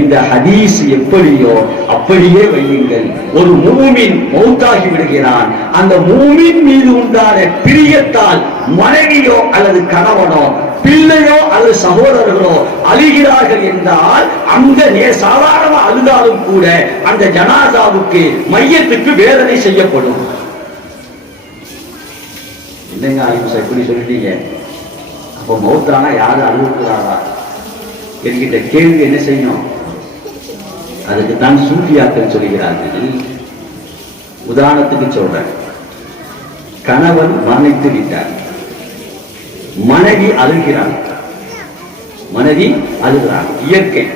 இந்த ஹதீஸ் எப்படியோ அப்படியே வையுங்கள். ஒரு மூமின் மௌத்தாகி விடுகிறான், அந்த மூமின் மீது உண்டான பிரியத்தால் மனைவியோ அல்லது கணவனோ பிள்ளையோ அல்லது சகோதரர்களோ அழுகிறார்கள் என்றால் அந்த சாதாரண அழுதாலும் கூட அந்த ஜனாசாவுக்கு மையத்துக்கு வேதனை செய்யப்படும். என்னங்க ஆயிஷா எப்படி சொல்லிட்டீங்க? அப்ப மௌத்தானா யாரு அழுகிறாரா என்கிட்ட கேள்வி என்ன செய்யணும்? அதுக்கு தான் சூஃபியாக்கள் சொல்கிறார்கள். உதாரணத்துக்கு சொல்றேன், கணவன் மரணித்து விட்டார், மனைவி அழுகிறான், மனைவி அழுகிறான், இயற்கை.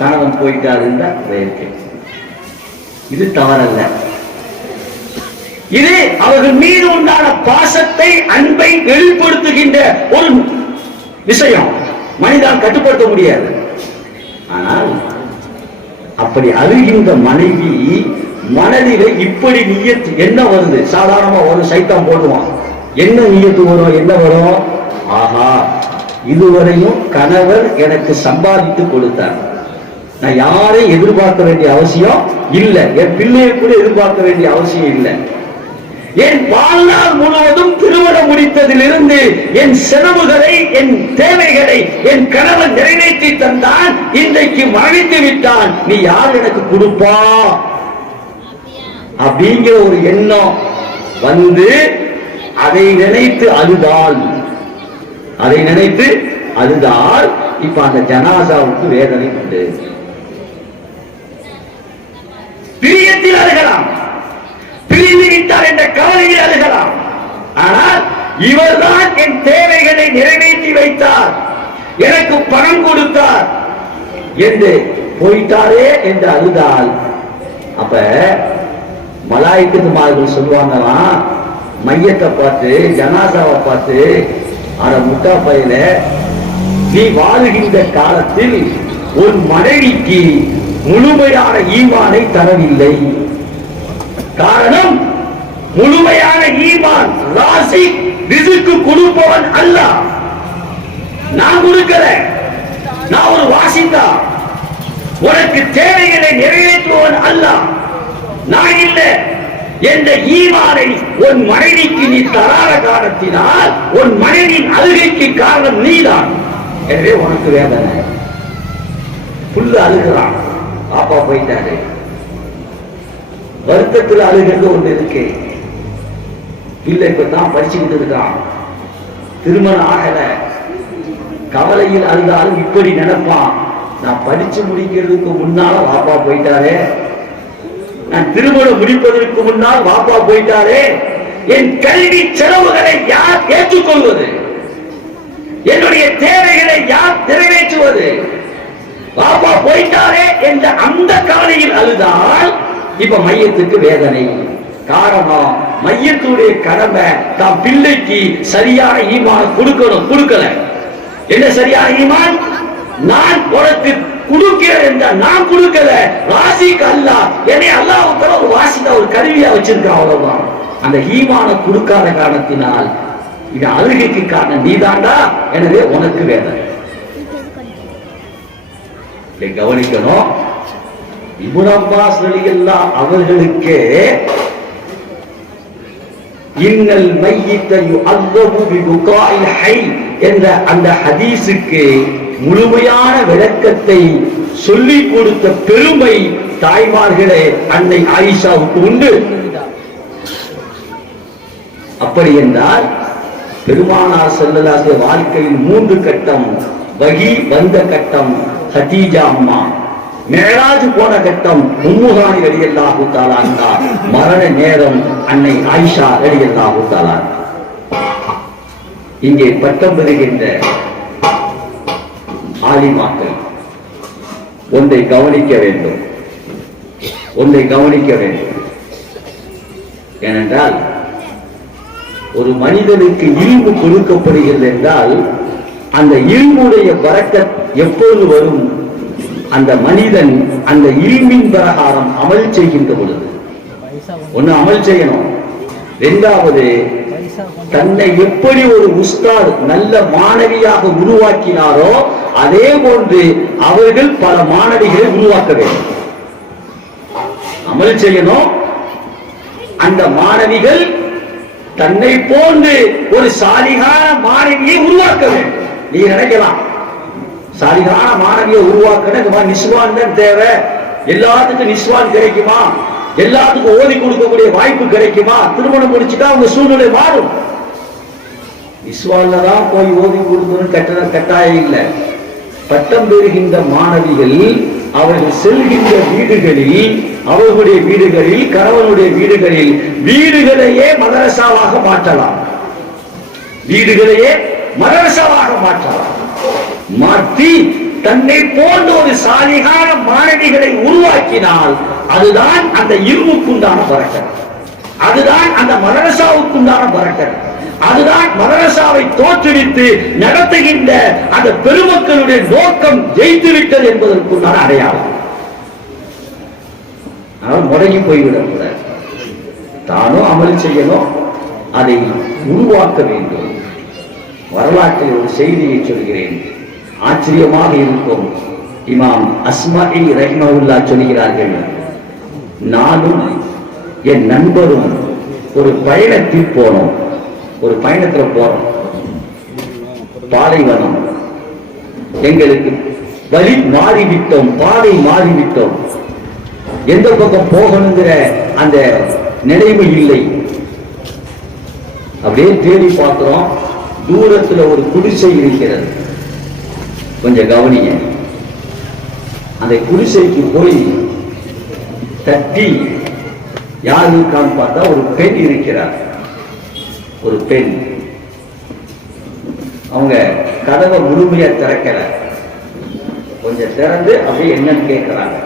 கணவன் போயிட்டார் என்றால் இயற்கை, இது தவறல்ல. இது அவர்கள் மீது உண்டான பாசத்தை, அன்பை வெளிப்படுத்துகின்ற ஒரு விஷயம். மனிதன் கட்டுப்படுத்த முடியாது. ஆனால் அப்படி அழுகின்ற மனைவி மனதிலே இப்படி நியத்து என்ன வருது? சாதாரணமா ஒரு சைத்தான் போடுவான். என்ன நியத்து வரும்? என்ன வரும்? ஆஹா, இதுவரையும் கணவர் எனக்கு சம்பாதித்து கொடுத்தார், நான் யாரையும் எதிர்பார்க்க வேண்டிய அவசியம் இல்லை, என் பிள்ளையை கூட எதிர்பார்க்க வேண்டிய அவசியம் இல்லை. என் வாழ்நாள் முழுவதும் திருமணம் முடித்ததிலிருந்து என் செலவுகளை, என் தேவைகளை என் கணவன் நிறைவேற்றி தந்தான், இன்றைக்கு மரணித்து விட்டான், நீ யார் எனக்கு கொடுப்பா அப்படிங்கிற ஒரு எண்ணம் வந்து அதை நினைத்து அழுதால், அதை நினைத்து அழுதால் இப்ப அந்த ஜனாசாவுக்கு வேதனை உண்டு. பிரியத்தில் அழுகலாம், பிரிந்து விட்டார் என்ற கவலையில் அழுகலாம். ஆனால் இவர்தான் என் தேவைகளை நிறைவேற்றி வைத்தார், எனக்கு பணம் கொடுத்தார் என்று போயிட்டாரே என்று அழுதால், அப்ப மலாய்க்கு மார்கள் சொல்லுவாங்களாம், மையத்தை பார்த்து, ஜனாசாவை பார்த்து, ஆனா முட்டா பையில, நீ வாழுகின்ற காலத்தில் உன் மனைவிக்கு முழுமையான ஈமானை தரவில்லை. காரணம், முழுமையான ஈமான் ராசிக் ரிஸ்க் கொடுப்பவன் அல்லாஹ். நான் கொடுக்கல, நான் ஒரு வாசித்தா. உனக்கு தேவைகளை நிறைவேற்றுவன் அல்லாஹ், நான் இல்லை. என்ற ஈமானை உன் மனைவிக்கு நீ தராத காரணத்தினால் உன் மனைவியின் அழுகைக்கு காரணம் நீதான். எனவே உனக்கு வேதனை. புல்லு அழுகிறான், பாப்பா போயிட்டாரு. வருத்தத்தில் அழுகிறது ஒன்று இருக்கு. பிள்ளை இப்பதான் படிச்சுக்கிட்டு இருக்கான், திருமணம் ஆகல. கவலையில் அழுதாலும் இப்படி நினைப்பான், நான் படிச்சு முடிக்கிறதுக்கு முன்னால பாப்பா போயிட்டாரே, நான் திருமணம் முடிப்பதற்கு முன்னால் பாப்பா போயிட்டாரே, என் கல்வி செலவுகளை யார் ஏற்றுக்கொள்வது? என்னுடைய தேவைகளை யார் நிறைவேற்றுவது? பாப்பா போயிட்டாரே என்ற அந்த கவலையில் அழுதால் இப்ப மையத்துக்கு வேதனை. காரணம், மையத்துடைய கடமை தாம் பிள்ளைக்கு சரியான ஈமான் கொடுக்கணும், கொடுக்கல. என்ன சரியான ஈமான்? நான் உனக்கு கொடுக்கிறேன் என்றால் நான் கொடுக்கல, ராசிக்கு அல்லாஹ் என்னை அல்லாஹ்வுக்கு ஒரு வாசிதா, ஒரு கருவியா வச்சிருக்கான், அவ்வளவுதான். அந்த ஈமான கொடுக்காத காரணத்தினால் இது அழுகைக்கு காரணம் நீதாண்டா, எனவே உனக்கு வேதனை. கவனிக்கணும். இப்னு அப்பாஸ் ரலியல்லாஹு அவர்களுக்கு இன்னல் மையித யுஅல்லபு பிதுகாஇல் ஹை என்ற அந்த ஹதீஸுக்கு முழுமையான விளக்கத்தை சொல்லிக் கொடுத்த பெருமை தாய்மார்களே அன்னை ஆயிஷாவுக்கு உண்டு. அப்படி என்றால் பெருமானார் ஸல்லல்லாஹு அலைஹி வாழ்க்கையில் 3 கட்டம். வஹி வந்த கட்டம் ஹதீஜா அம்மா, மேராஜ் போன கட்டம் உம்முஹானி ரலியல்லாஹு தஆலா அன்ஹா, மரண நேரம் அன்னை ஆயிஷா ரலியல்லாஹு தஆலா. இங்கே பட்டம் பெறுகின்ற ஆலிமாக்கள் ஒன்றை கவனிக்க வேண்டும், ஒன்றை கவனிக்க வேண்டும். ஏனென்றால் ஒரு மனிதனுக்கு இல்மு கொடுக்கப்படுகிறது என்றால் அந்த இல்முடைய பரக்கத் எப்போது வரும்? அந்த மனிதன் அந்த இல்மின் பிரகாரம் அமல் செய்கின்ற பொழுது. ஒன்னு அமல் செய்யணும், இரண்டாவது தன்னை எப்படி ஒரு உஸ்தாத் நல்ல மாணவியாக உருவாக்கினாரோ அதே போன்று அவர்கள் பல மாணவிகளை உருவாக்க வேண்டும். அமல் செய்யணும், அந்த மாணவிகள் தன்னை போன்று ஒரு சாலிகான மாணவியை உருவாக்க வேண்டும். நீ நினைக்கலாம், சாலிகான மாணவியை உருவாக்கணும் நிஸ்வான் தான் தேவை, எல்லாத்துக்கும் நிஸ்வான் கிடைக்குமா, எல்லாத்துக்கும் ஓதி கொடுக்கக்கூடிய வாய்ப்பு கிடைக்குமா, திருமணம் முடிச்சுட்டா அவங்க சூழ்நிலை மாறும். நிஸ்வான்ல தான் போய் ஓதி கொடுக்கணும் கட்டாயம் இல்லை. பட்டம் பெறுகின்ற மாணவிகள் அவர்கள் செல்கின்ற வீடுகளில், அவர்களுடைய வீடுகளில், கணவனுடைய வீடுகளில் வீடுகளையே மதரசாவாக மாற்றலாம், வீடுகளையே மதரசாவாக மாற்றலாம். மாற்றி தன்னை போன்ற ஒரு சாலிகான மாணவிகளை உருவாக்கினால் அதுதான் அந்த இல்முக்குண்டான பரக்கத், அதுதான் அந்த மதரசாவுக்குண்டான பரக்கத், அதுதான் மதரசாவை தோற்றுவித்து நடத்துகின்ற அந்த பெருமக்களுடைய நோக்கம் ஜெயித்துவிட்டது என்பதற்குண்டான அடையாளம். முடங்கி போய்விடக் கூடாது, தானும் அமல் செய்யணும், அதை உருவாக்க வேண்டும். வரலாற்றில் ஒரு செய்தியை சொல்கிறேன், ஆச்சரியமாக இருக்கும். இமாம் அஸ்மாஇ ரஹ்மத்துல்லாஹி சொல்கிறார்கள், நானும் என் நண்பரும் ஒரு பயணத்தில் போனோம். ஒரு பயணத்தில் போறோம், பாலைவனம், எங்களுக்கு வழி மாறிவிட்டோம், பாதை மாறிவிட்டோம், எந்த பக்கம் போகணுங்கிற அந்த நினைவு இல்லை. அப்படியே தேடி பார்க்கிறோம், தூரத்துல ஒரு குடிசை இருக்கிறது. கொஞ்சம் கவனிங்க, அந்த குடிசைக்கு போய் தட்டி யார் இருக்கான்னு பார்த்தா ஒரு பெண் இருக்கிறார். ஒரு பெண், அவங்க கதவை முழுமையா திறக்கல, கொஞ்சம் திறந்து அப்படியே என்னன்னு கேட்கிறாங்க.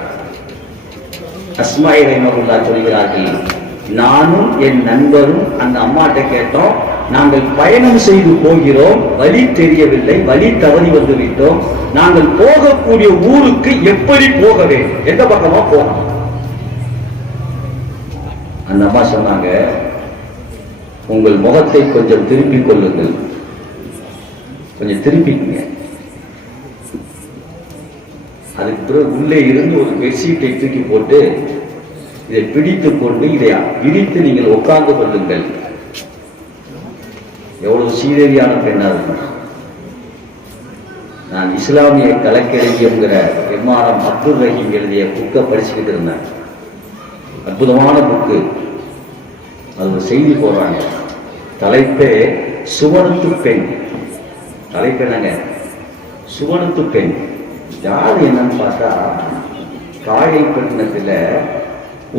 அஸ்மாஇ ரஹ்மத்துல்லாஹி சொல்கிறார்கள், நானும் என் நண்பரும் அந்த அம்மாட்ட கேட்டோம், நாங்கள் பயணம் செய்து போகிறோம், வழி தெரியவில்லை, வழி தவறி வந்து விட்டோம், நாங்கள் போகக்கூடிய ஊருக்கு எப்படி போக வேண்டும், எந்த பக்கமா போகணும்? அந்த அம்மா சொன்னாங்க, உங்கள் முகத்தை கொஞ்சம் திருப்பிக் கொள்ளுங்கள், கொஞ்சம் திருப்பிக்குங்க. அதுக்கு பிறகு உள்ளே இருந்து ஒரு பெட்ஷீட்டை தூக்கி போட்டு இதை பிடித்துக் கொண்டு இதை விரித்து நீங்கள் உட்கார்ந்து கொள்ளுங்கள். எவ்வளவு சீதேவியான பெண்ணா இருக்கும். நான் இஸ்லாமிய கலக்கிழங்கியங்கிற எம்ஆர்எம் அப்துல் ரஹீம் எழுதிய புக்கை படிச்சுக்கிட்டு இருந்தேன். அற்புதமான புக்கு. அது ஒரு செய்தி போடுறாங்க. தலைப்பே சுவனத்து பெண். தலைப்பு என்னங்க? சுவனத்து பெண். யார் என்னன்னு பார்த்தா, காயல்பட்டினத்துல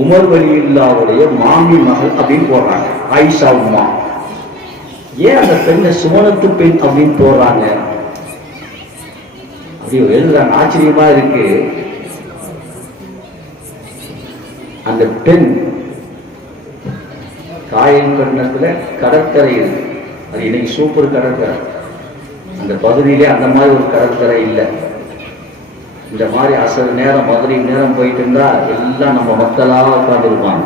உமர் வலியுல்லாவுடைய மாமி மகள் அப்படின்னு போடுறாங்க, ஆயிஷா உம்மா. ஏன் அந்த பெண்ணை சுவனத்து பெண் அப்படின்னு போடுறாங்க? அப்படி எழுதுறாங்க. ஆச்சரியமா இருக்கு. அந்த பெண் காயல்பட்டினத்துல கடற்கரை இருக்கு. அது இன்னைக்கு சூப்பர் கடற்கரை. அந்த பகுதியிலே அந்த மாதிரி ஒரு கடற்கரை இல்லை. இந்த மாதிரி அசல் நேரம் மதுரை நேரம் போயிட்டு இருந்தா எல்லாம் நம்ம மக்களா உட்கார்ந்து இருப்பாங்க.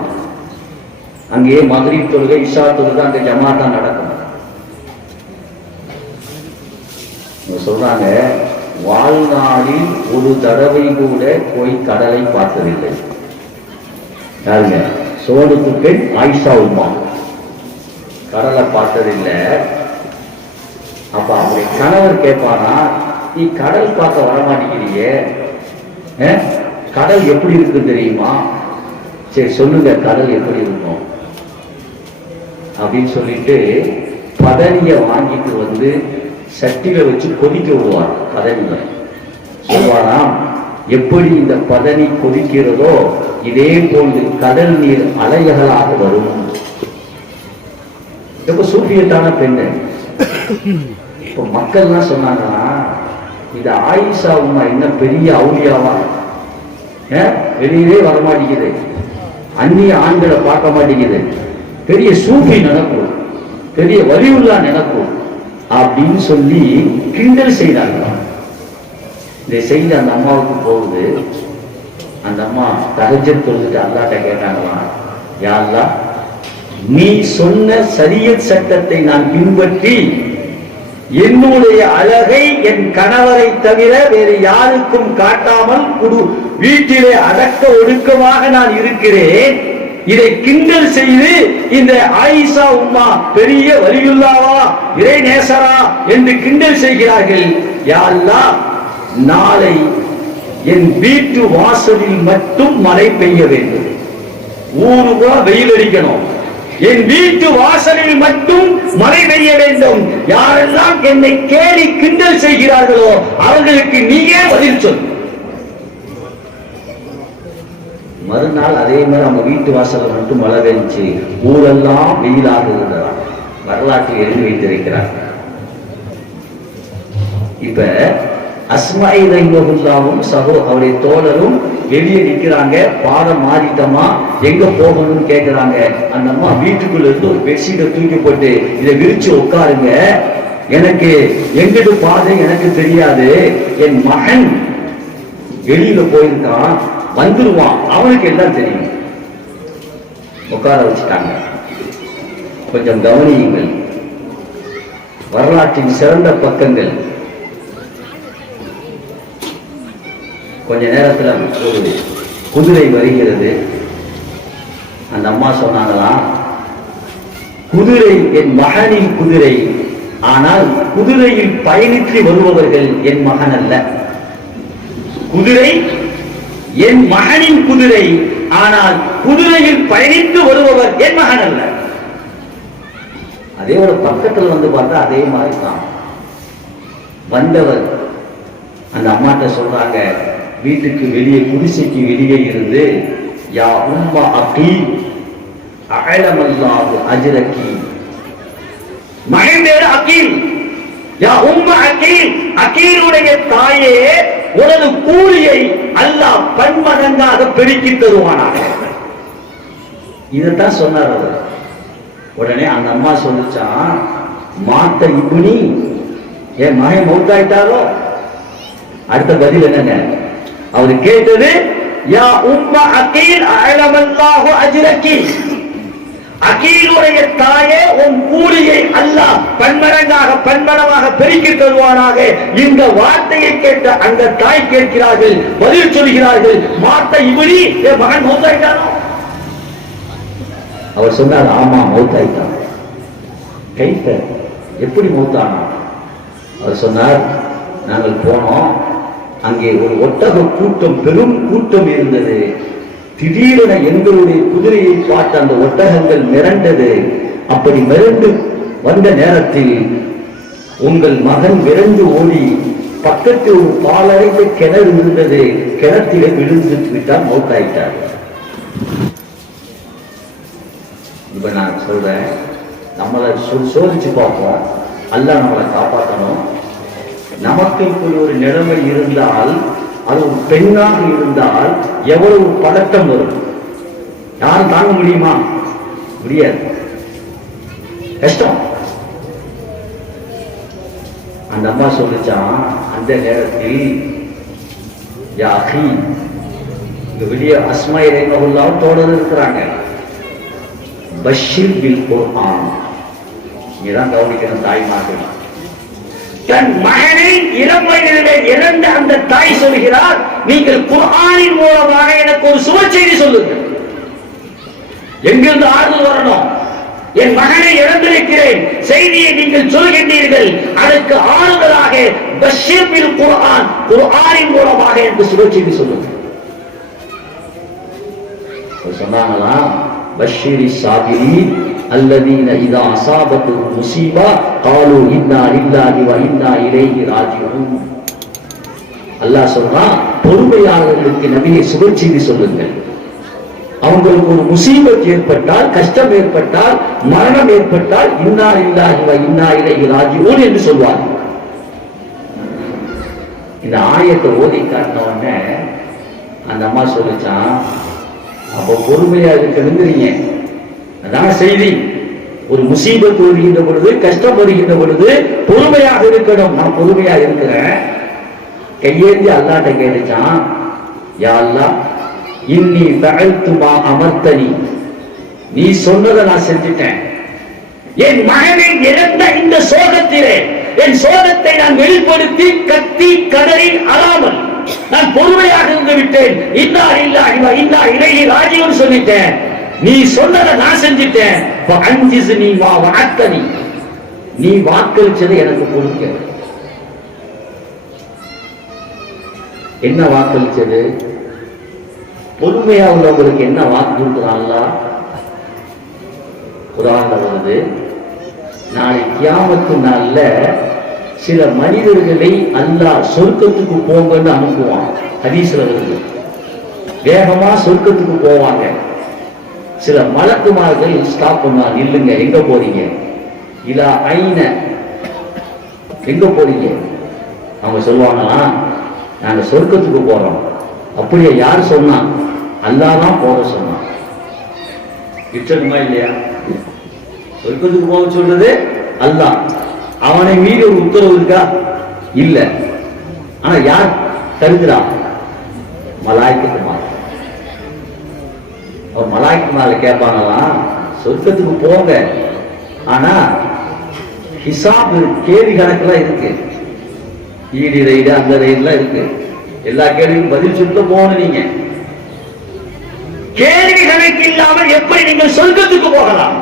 அங்கேயே மதுரை தொழுகை, இஷா தொழுகை அங்க ஜமாத்தா நடக்கும். சொல்றாங்க, வாழ்நாளில் ஒரு தடவை கூட போய் கடலை பார்த்ததில்லை. யாருங்க? சோனுக்கு பெண் ஆயிஷா உம்மா. கடலை பார்த்ததில்லை. அப்ப அவருடைய கணவர் கேட்பானா, நீ கடல் பார்க்க வரமாட்டேங்கிறியே, கடல் எப்படி இருக்கு தெரியுமா? சரி சொல்லுங்க, கடல் எப்படி இருக்கும் அப்படின்னு சொல்லிட்டு பதனிய வாங்கிட்டு வந்து சட்டியில வச்சு கொதிக்க விடுவார். பதனிய சொல்வாராம், எப்படி இந்த பதனி கொதிக்கிறதோ இதே போன்று கடல் நீர் அலைகளாக வரும். ரொம்ப சூப்பியத்தான பெண்ணு. இப்ப மக்கள்லாம் சொன்னாங்கன்னா, இது ஆயிஷா உம்மா என்ன பெரிய அவுலியாவா, வெளியவே வரமாட்டேங்குது, அந்நிய ஆண்களை பார்க்க மாட்டேங்குது, பெரிய சூஃபி நடக்கும், பெரிய வலியுள்ளா நடக்கும் அப்படின்னு சொல்லி கிண்டல் செய்தாங்க. இதை செய்து அந்த அம்மாவுக்கு போகுது. அந்த அம்மா தஹஜ்ஜத் தொழுதுட்டு அல்லாஹ்ட்ட கேட்டாங்களாம், யா அல்லாஹ், நீ சொன்ன ஷரியத் சட்டத்தை நான் பின்பற்றி என்னுடைய அழகை என் கணவரை தவிர வேறு யாருக்கும் காட்டாமல் வீட்டிலே அடக்க ஒடுக்கமாக நான் இருக்கிறேன். இதை கிண்டல் செய்து இந்த ஆயிஷா உம்மா பெரிய வலியுல்லாவா, இறை நேசரா என்று கிண்டல் செய்கிறார்கள். யா அல்லாஹ், நாளை என் வீட்டு வாசலில் மட்டும் மழை பெய்ய வேண்டும். ஊருவா வெயில் அடிக்கணும், என் வீட்டு வாசலில் மட்டும் மழை பெய்ய வேண்டும். யாரெல்லாம் என்னை கேலி கிண்டல் செய்கிறார்களோ அவர்களுக்கு நீயே பதில் சொல். மறுநாள் அதே மாதிரி நம்ம வீட்டு வாசல்ல மட்டும் மழை பெய்ஞ்சு ஊரெல்லாம் வெயிலாக இருந்ததா வரலாற்றில் எழுதி வைத்திருக்கிறார். இப்ப அஸ்மாஇ ரஹிமஹுல்லாவும் அவருடைய தோழரும் வெளியே நிற்கிறாங்க. பாடம் மாறிட்டோமா, எங்க போகணும்னு கேட்கிறாங்க. அந்த அம்மா வீட்டுக்குள்ள இருந்து ஒரு பெட்ஷீட்டை தூக்கி போட்டு, இதை விரிச்சு உட்காருங்க, எனக்கு எங்கிட்டு பாதை எனக்கு தெரியாது, என் மகன் வெளியில போயிருக்கான், வந்துருவான், அவனுக்கு எல்லாம் தெரியும். உட்கார வச்சுட்டாங்க. கொஞ்சம் கவனியுங்கள், வரலாற்றின் சிறந்த பக்கங்கள். கொஞ்ச நேரத்துல ஒரு குதிரை வருகிறது. அந்த அம்மா சொன்னாங்களாம், குதிரை என் மகனின் குதிரை, ஆனால் குதிரையில் பயணித்து வருபவர்கள் என் மகன் அல்ல. குதிரை என் மகனின் குதிரை, ஆனால் குதிரையில் பயணித்து வருபவர் என் மகன் அல்ல. அதே ஒரு பக்கத்தில் வந்து பார்த்தா அதே மாதிரி தான் வந்தவர். அந்த அம்மாட்ட சொல்றாங்க, வீட்டுக்கு வெளியே குடிசைக்கு வெளியே இருந்து, யா உம்மா அகீ அஅலமல்லாஹு அஜ்ரகி, மகன் பேரு அகீல், யா உம்மா அகீல், அகீலுடைய தாயே உனது கூலியை அல்லாஹ் பன்மடங்காக பெருக்கி தருவானாக. இதைத்தான் சொன்னார் அவர். உடனே அந்த அம்மா சொல்லிச்சான், மாத்த இப்படி என் மகன் மௌத்தாயிட்டாரோ? அடுத்த பதில் என்னங்க? அவர் கேட்டது, யா உம்ம அகீல் அலமல்லாஹு அஜ்ரகி, அகீலுடைய தாயே உன் கூலியை அல்லாஹ் பன்மடங்காக பெருக்கி தருவானாக. இந்த வார்த்தையை கேட்ட அந்த தாய் கேட்கிறார்கள், பதில் சொல்கிறார்கள், மாத்த இப்படி என் மகன் மௌத்தாயிட்டாரோ? அவர் சொன்னார், ஆமா மௌத்தாயிட்டான். கைத்த எப்படி மௌத்தானா? அவர் சொன்னார், நாங்கள் போனோம், அங்கே ஒரு ஒட்டக கூட்டம், பெரும் கூட்டம் இருந்தது. திடீரென எங்களுடைய குதிரையை பார்த்து அந்த ஒட்டகங்கள் மிரண்டது. அப்படி மிரண்டு வந்த நேரத்தில் உங்கள் மகன் விரைந்து ஓடி பக்கத்தில் ஒரு பாலடைந்த கிணறு இருந்தது, கிணற்றிலே விழுந்து விட்டால் மௌத்தாயிட்டார். இப்ப நான் சொல்றேன், நம்மளை சோதிச்சு பார்ப்போம். அல்லாஹ் நம்மளை காப்பாற்றணும். நமக்கு இப்படி ஒரு நிலைமை இருந்தால், அது ஒரு பெண்ணாக இருந்தால் எவ்வளவு பதட்டம் வரும்? யாரும் தாங்க முடியுமா? முடியாது, கஷ்டம். அந்த அம்மா சொல்லிச்சான் அந்த நேரத்தில், யா அஹி, இங்க வெளியே அஸ்மா இறைமகுல்லாவும் தோழர் இருக்கிறாங்க, பஷீர் பில் குர்ஆன். இங்கதான் கவனிக்கணும் தாய்மார்கள். தன் மகனை இளம் வயதிலே இறந்த அந்த தாய் சொல்கிறார், நீங்கள் குர்ஆனின் மூலமாக எனக்கு ஒரு சுப செய்தி சொல்லுங்கள். எங்கிருந்து ஆறுதல் வரணும்? என் மகனை இழந்திருக்கிறேன், செய்தியை நீங்கள் சொல்கின்றீர்கள், அதற்கு ஆறுதலாக பஷீர் பில் குர்ஆன், குர்ஆனின் மூலமாக எனக்கு சுப செய்தி சொல்லுங்கள். சொன்னாங்களா, பஷீரி சாபிரீன் அல்லதீன இதா அஸாபத்து முஸீபா காலு இன்னா லில்லாஹி வ இன்னா இலைஹி ராஜிஊன். அல்லாஹ் சொல்றான், பொறுமையாளர்களுக்கு நபியை சுப செய்தி சொல்லுங்கள். அவங்களுக்கு ஒரு முசீபத் ஏற்பட்டால், கஷ்டம் ஏற்பட்டால், மரணம் ஏற்பட்டால் இன்னா லில்லாஹி வ இன்னா இலைஹி ராஜிஊன் என்று சொல்வார். இந்த ஆயத்தை ஓதி காட்டின உடனே அந்த அம்மா சொல்லிச்சான், அப்போ பொறுமையா இருக்கிறீங்க, அதான செய்தி. ஒரு முசீபத் வருகின்ற பொழுது, கஷ்டம் வருகின்ற பொழுது பொறுமையாக இருக்கணும். நான் பொறுமையா இருக்கிறேன். கையேந்தி அல்லாஹ்ட்ட கேட்டுச்சான், யா அல்லாஹ், இன்னி ஃபஅல்து மா அமர்தனி, நீ சொன்னதை நான் செஞ்சுட்டேன். என் மகனை இழந்த இந்த சோகத்திலே என் சோகத்தை நான் வெளிப்படுத்தி கத்தி கதறி அழாமல் நான் பொறுமையாக இருந்து விட்டேன். இன்னா லில்லாஹி வ இன்னா இலைஹி ராஜிஊன் சொல்லிட்டேன். நீ சொன்னதை நான் செஞ்சிட்டேன். ஃபஅன்ஜிஸ்னி மா வஅத்தனி, நீ வாக்களிச்சதை எனக்கு கொடுக்க. என்ன வாக்களிச்சது? பொறுமையா உள்ளவங்களுக்கு என்ன வாக்கு கொடுக்குறாங்க? உதாரணம் வருது, நாளை கியாமத்து நாள்ல சில மனிதர்களை அல்லாஹ் சொர்க்கத்துக்கு போங்கன்னு அனுப்புவான். ஹதீஸ்ல வருது, வேகமா சொர்க்கத்துக்கு போவாங்க. சில மலக்குமார்கள் ஸ்டாப் பண்ணுவாங்க, இல்லுங்க, எங்க போறீங்க? இலா ஐன, எங்க போறீங்க? அவங்க சொல்லுவாங்களா, நாங்க சொர்க்கத்துக்கு போறோம். அப்படியே யார் சொன்னா? அல்லாஹ் தான் போக சொன்னான். இச்சமா இல்லையா? சொர்க்கத்துக்கு போக சொல்றது அல்லாஹ். அவனை மீறி ஒரு உத்தரவு இருக்கா? இல்ல. ஆனா யார் தருகிறா? மலாய்க்கு மாலை. அவர் மலாய்க்கு மாலை கேட்பாங்களாம், சொர்க்கத்துக்கு போங்க, ஆனா ஹிசாப் கேள்வி கணக்கெல்லாம் இருக்கு, ஈடி ரைடு அந்த ரைடுலாம் இருக்கு, எல்லா கேள்விக்கும் பதில் சொல்ல போகணும். நீங்க கேள்வி கணக்கு இல்லாமல் எப்படி நீங்கள் சொர்க்கத்துக்கு போகலாம்?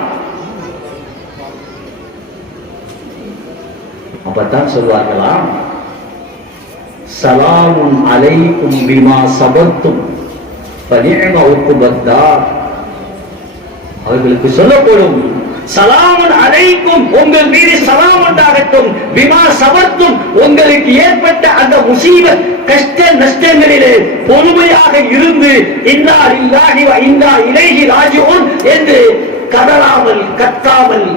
அப்பத்தான் சொல்வார்களாம், சலாமுன் அலைக்கும் பிமா சபர்த்தும் ஃபநிஅம உக்பத்தார். அவர்களுக்கு சொல்லப்படும், சலாமுன் அலைக்கும், உங்கள் மீது சலாம் உண்டாகட்டும், பிமா சபர்த்தும், உங்களுக்கு ஏற்பட்ட அந்த முசீபத் கஷ்ட நஷ்டங்களிலே பொறுமையாக இருந்து இன்னா லில்லாஹி வ இன்னா இலைஹி ராஜிஊன் என்று கதறாமல், கத்தாமல்,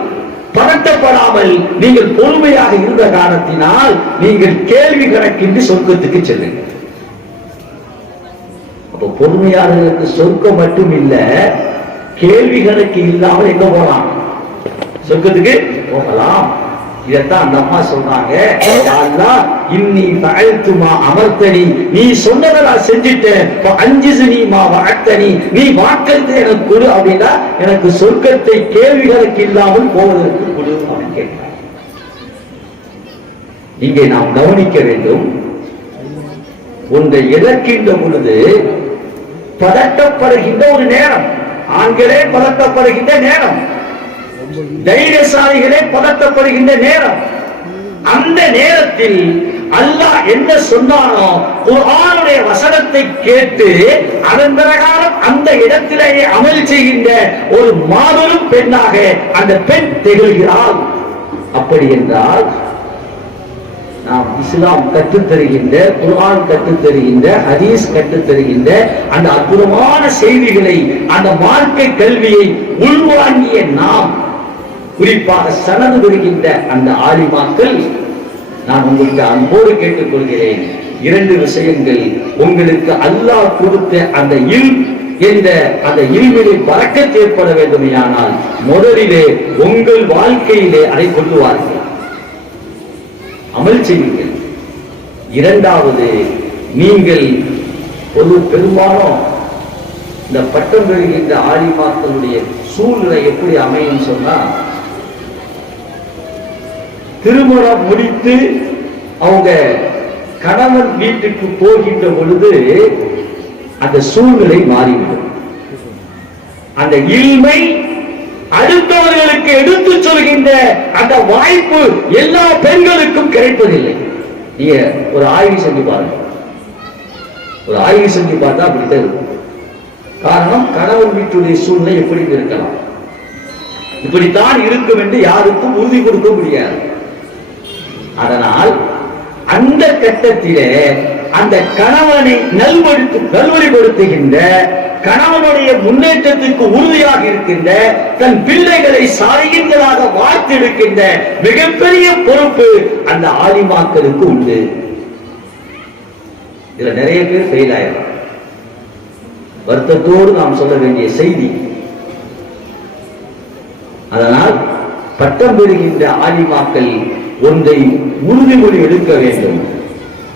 பதட்டப்படாமல் நீங்கள் பொறுமையாக இருந்த காரணத்தினால் நீங்கள் கேள்வி கணக்கின்றி சொர்க்கத்துக்கு செல்லுங்கள். அப்ப பொறுமையாளர்களுக்கு சொர்க்கம் மட்டும் இல்ல, கேள்வி கணக்கு இல்லாமல் எங்க போலாம்? சொர்க்கத்துக்கு போகலாம். இதைத்தான் அந்த அம்மா சொல்றாங்க, அல்லாஹ் இன்னி ஃபஅல்து மா அமர்தனி, நீ சொன்னதை நான் செஞ்சிட்டேன், அஞ்சிஸ்னி மா வஅத்தனி, நீ வாக்களித்து எனக்கு கொடு அப்படின்னா எனக்கு சொர்க்கத்தை கேள்விகளுக்கு இல்லாமல் போவதற்கு கொடு அப்படின்னு கேட்டார். இங்கே நாம் கவனிக்க வேண்டும், ஒன்றை இழக்கின்ற பொழுது பதட்டப்படுகின்ற ஒரு நேரம், ஆண்களே பதட்டப்படுகின்ற நேரம், தைரியசாலிகளே பதட்டப்படுகின்ற நேரம். அந்த நேரத்தில் அல்லாஹ் என்ன சொன்னானோ குர்ஆனுடைய வசனத்தை கேட்டு அதன் பிரகாரம் அந்த இடத்திலேயே அமல் செய்கின்ற ஒரு மாபெரும் பெண்ணாக அந்த பெண் திகழ்கிறாள். அப்படி என்றால் நாம் இஸ்லாம் கற்றுத்தருகின்ற, குர்ஆன் கற்றுத்தருகின்ற, ஹதீஸ் கற்றுத்தருகின்ற அந்த அற்புதமான செய்திகளை, அந்த மார்க்க கல்வியை உள்வாங்கிய நாம், குறிப்பாக சனது வருகின்ற அந்த ஆலிமாக்கள், நான் உங்களுக்கு அன்போடு கேட்டுக்கொள்கிறேன், 2 விஷயங்கள். உங்களுக்கு அல்லாஹ் கொடுத்த அந்த அந்த இல்மிலே பறக்கத் ஏற்பட வேண்டுமையானால் முதலிலே உங்கள் வாழ்க்கையிலே அதை கொண்டு வாருங்கள், அமல் செய்யுங்கள். 2வது, நீங்கள் பெரும்பாலும் இந்த பட்டம் பெறுகின்ற ஆலிமாக்களுடைய சூழ்நிலை எப்படி அமையும் சொன்னா, திருமணம் முடித்து அவங்க கணவன் வீட்டுக்கு போகின்ற பொழுது அந்த சூழ்நிலை மாறிவிடும். அந்த இல்மை அடுத்தவர்களுக்கு எடுத்து சொல்கின்ற அந்த வாய்ப்பு எல்லா பெண்களுக்கும் கிடைப்பதில்லை. நீங்க ஒரு ஆய்வு செஞ்சு பாருங்க, ஒரு ஆய்வு செஞ்சு பார்த்தா அப்படித்தான் இருக்கும். காரணம், கணவன் வீட்டுடைய சூழ்நிலை எப்படி இருக்கலாம், இப்படித்தான் இருக்கும் என்று யாருக்கும் உறுதி கொடுக்க முடியாது. அதனால் அந்த கட்டத்திலே அந்த கணவனை நல்வழிப்படுத்துகின்ற, கணவனுடைய முன்னேற்றத்திற்கு உறுதியாக இருக்கின்ற, தன் பிள்ளைகளை சாலிகளாக வார்த்தெடுக்கின்ற மிகப்பெரிய பொறுப்பு அந்த ஆலிமாக்களுக்கு உண்டு. இதுல நிறைய பேர் ஃபெயில் ஆயிடும். வருத்தத்தோடு நாம் சொல்ல வேண்டிய செய்தி. அதனால் பட்டம் பெறுகின்ற ஆலிமாக்கள் ஒன்றை உறுதிமொழி எடுக்க வேண்டும்,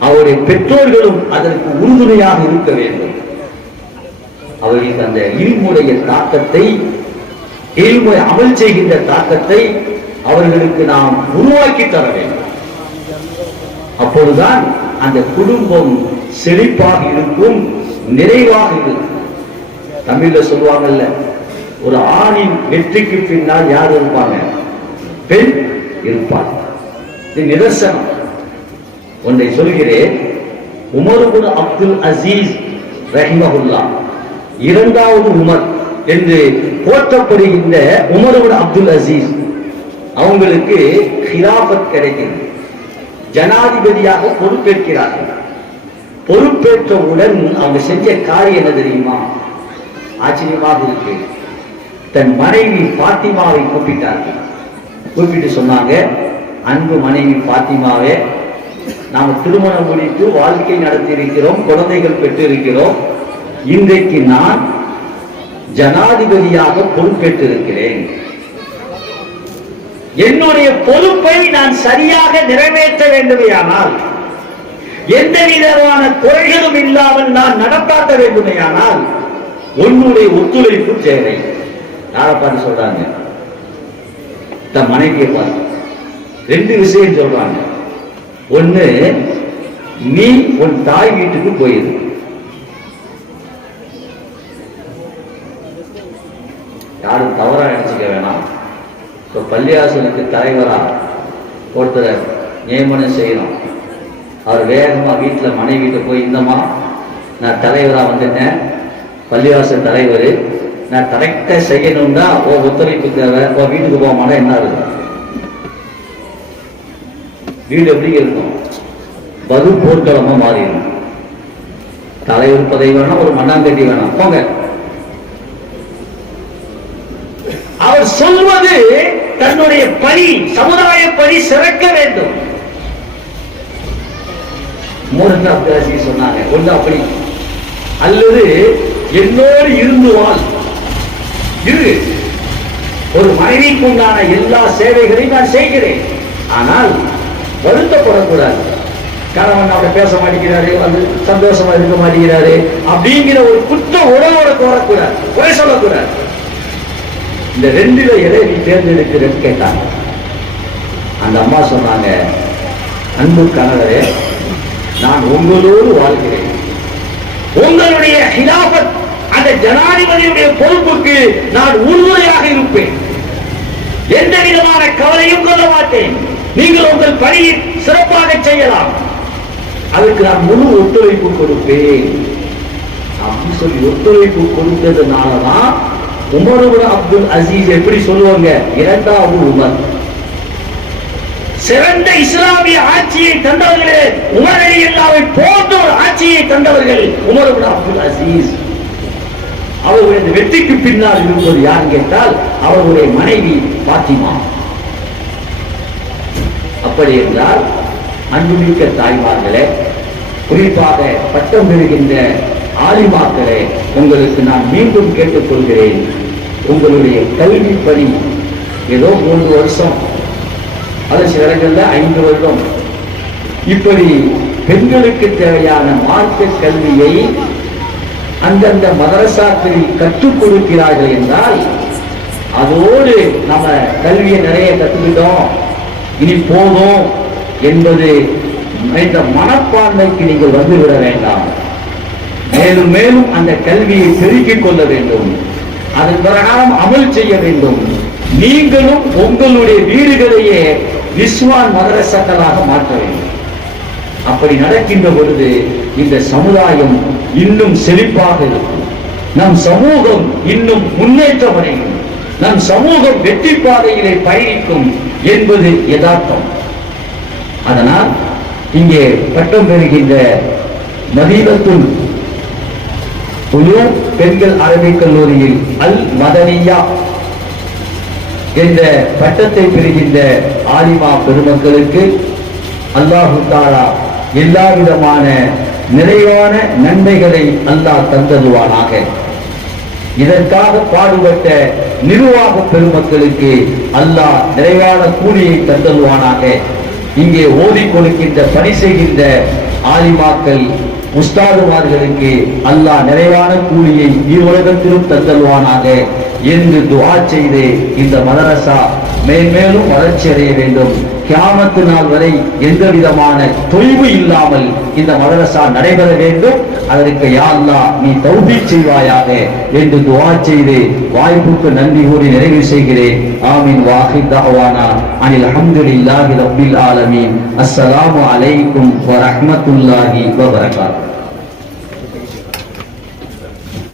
அவருடைய பெற்றோர்களும் அதற்கு உறுதுணையாக இருக்க வேண்டும். அவர்களுக்கு அந்த இல்முடைய தாக்கத்தை, இல்முறை அமல் செய்கின்ற தாக்கத்தை அவர்களுக்கு நாம் உருவாக்கி தர வேண்டும். அப்பொழுதுதான் அந்த குடும்பம் செழிப்பாக இருக்கும், நிறைவாக இருக்கும். தமிழ்ல சொல்லுவாங்கல்ல, ஒரு ஆணின் வெற்றிக்கு பின்னால் யார் இருப்பாங்க? பெண் இருப்பார். இது நிதர்சனம். ஒன்றை சொல்கிறேன், உமர் இப்னு அப்துல் அசீஸ் ரஹிமஹுல்லாஹ், 2வது உமர் என்று போற்றப்படுகின்ற உமர் இப்னு அப்துல் அசீஸ் அவங்களுக்கு ஹிலாஃபத் கிடைக்கிறது, ஜனாதிபதியாக பொறுப்பேற்கிறார்கள். பொறுப்பேற்றவுடன் அவங்க செஞ்ச காரியம் என்ன தெரியுமா? ஆச்சரியமாக இருக்கு. தன் மனைவி பாத்திமாவை கூப்பிட்டார்கள். கூப்பிட்டு சொன்னாங்க, அன்பு மனைவி பாத்திமாவே, நாம் திருமணம் முடித்து வாழ்க்கை நடத்தி இருக்கிறோம், குழந்தைகள் பெற்றிருக்கிறோம். இன்றைக்கு நான் ஜனாதிபதியாக பொறுப்பேற்றிருக்கிறேன். என்னுடைய பொறுப்பை நான் சரியாக நிறைவேற்ற வேண்டுமையானால், எந்த விதமான குறைகளும் இல்லாமல் நான் நடத்தாட்ட வேண்டுமையானால் உன்னுடைய ஒத்துழைப்பு தேவை. யாரை பார்த்து சொல்றாங்க? தன் மனைவியை பார்த்து 2 விஷயம் சொல்றாங்க. ஒண்ணு, நீ உன் தாய் வீட்டுக்கு போயிரு. யாரும் தவறா நினைச்சுக்க வேணாம். பள்ளிவாசலுக்கு தலைவரா ஒருத்தரை நியமனம் செய்யணும். அவர் வேகமா வீட்டுல மனைவிட்டு போய், இந்தமா நான் தலைவரா வந்துட்டேன், பள்ளிவாசல் தலைவர், நான் கரெக்டா செய்யணும்னா ஒத்துழைப்பு தேவை, வீட்டுக்கு போக மாட்டேன். என்ன இருக்கும் வீடு? எப்படி இருக்கும்? பது போர்க்களமா மாறிடும். தலைவர் பதவி வேணாம், ஒரு மண்ணாங்கட்டி வேணாம், போங்க. அவர் சொல்வது தன்னுடைய பணி, சமுதாய பணி சிறக்க வேண்டும். மூன்று அப்தாசி சொன்னாங்க, ஒன்று அப்படி, அல்லது என்னோடு இருந்து வாழ், இரு, ஒரு மனைவிக்கு உண்டான எல்லா சேவைகளையும் நான் செய்கிறேன். ஆனால் வருத்தப்படக்கூடாது. கணவன் அவரை பேச மாட்டேங்கிறாரு, அது சந்தோஷமா இருக்க மாட்டேங்கிறாரு அப்படிங்கிற ஒரு குற்ற உணவோட வரக்கூடாது, குறை சொல்லக்கூடாது. இந்த ரெண்டுல எதை நீ தேர்ந்தெடுக்கிறன்னு கேட்டாங்க. அந்த அம்மா சொன்னாங்க, அன்பு கணவரே, நான் உங்களோடு வாழ்கிறேன். உங்களுடைய ஹிலாபத், அந்த ஜனாதிபதியுடைய பொறுப்புக்கு நான் உறுதுணையாக இருப்பேன். எந்த விதமான கவலையும் கொள்ள மாட்டேன். நீங்கள் உங்கள் பணியை சிறப்பாக செய்யலாம், அதுக்கு நான் முழு ஒத்துழைப்பு கொடுப்பேன் அப்படின்னு சொல்லி ஒத்துழைப்பு கொடுத்ததுனாலதான் உமர் இப்னு அப்துல் அசீஸ் எப்படி சொல்லுவாங்க, இரண்டாவது உமர். சிறந்த இஸ்லாமிய ஆட்சியை தந்தவர்களே உமர் ரலியல்லாஹு போன்ற ஒரு ஆட்சியை தந்தவர்கள் உமர் இப்னு அப்துல் அசீஸ். அவருடைய வெற்றிக்கு பின்னால் இருப்பது யார் கேட்டால் அவருடைய மனைவி பாத்திமா. அப்படி என்றால் அன்புமிக்க தாய்மார்களே, குறிப்பாக பட்டம் பெறுகின்ற ஆலிமாக்களே, உங்களுக்கு நான் மீண்டும் கேட்டுக்கொள்கிறேன், உங்களுடைய கல்வி பணி ஏதோ 3 வருஷம், அது சில இடங்கள்ல 5 வருடம், இப்படி பெண்களுக்கு தேவையான மார்க்க கல்வியை அந்தந்த மதரசாக்களில் கற்றுக் கொடுக்கிறார்கள் என்றால், அதோடு நம்ம கல்வியை நிறைய கற்றுக்கிட்டோம், இனி போதும் என்பது இந்த மனப்பான்மைக்கு நீங்கள் வந்துவிட வேண்டாம். மேலும் மேலும் அந்த கல்வியை பெருக்கிக் கொள்ள வேண்டும், அதன் பிரகாரம் அமல் செய்ய வேண்டும். நீங்களும் உங்களுடைய வீடுகளையே நிஸ்வான் மதரசாக்களாக மாற்ற வேண்டும். அப்படி நடக்கின்ற பொழுது இந்த சமுதாயம் இன்னும் செழிப்பாக இருக்கும், நம் சமூகம் இன்னும் முன்னேற்றம் அடையும், நம் சமூகம் வெற்றி பாதையிலே பயணிக்கும் என்பது யதார்த்தம். அதனால் இங்கே பட்டம் பெறுகின்ற மதீனத்துல் உலூம் பெண்கள் அரபிக் கல்லூரியில் அல் மதனியா என்ற பட்டத்தை பெறுகின்ற ஆலிமா பெருமக்களுக்கு அல்லாஹு தஆலா எல்லா விதமான நிறைவான நன்மைகளை அல்லாஹ் தந்தருவானாக. இதற்காக பாடுபட்ட நிர்வாக பெருமக்களுக்கு அல்லாஹ் நிறைவான கூலியை தந்தருவானாக. இங்கே ஓதிக் கொடுக்கின்ற பணி செய்கின்ற ஆலிமாக்கள் உஸ்தாதுமார்களுக்கு அல்லாஹ் நிறைவான கூலியை உலகத்திலும் தந்தல்வானாக என்று துஆ செய்து இந்த மதரசா மேன்மேலும் வளர்ச்சி அடைய வேண்டும். கியாமத்து நாள் வரை எந்த விதமான தொய்வு இல்லாமல் இந்த மதரசா நடைபெற வேண்டும். அதற்கு யா அல்லாஹ் நீ தௌஃபீக் செய்வாயாக என்று துஆ செய்து வாய்ப்புக்கு நன்றி கூறி நிறைவு செய்கிறேன். ஆமீன். வாஹிர் தஅவானா அனில் ஹம்துலில்லாஹி ரப்பில் ஆலமீன். அஸ்ஸலாமு அலைக்கும் வ ரஹ்மத்துல்லாஹி வ பரகாத்துஹு.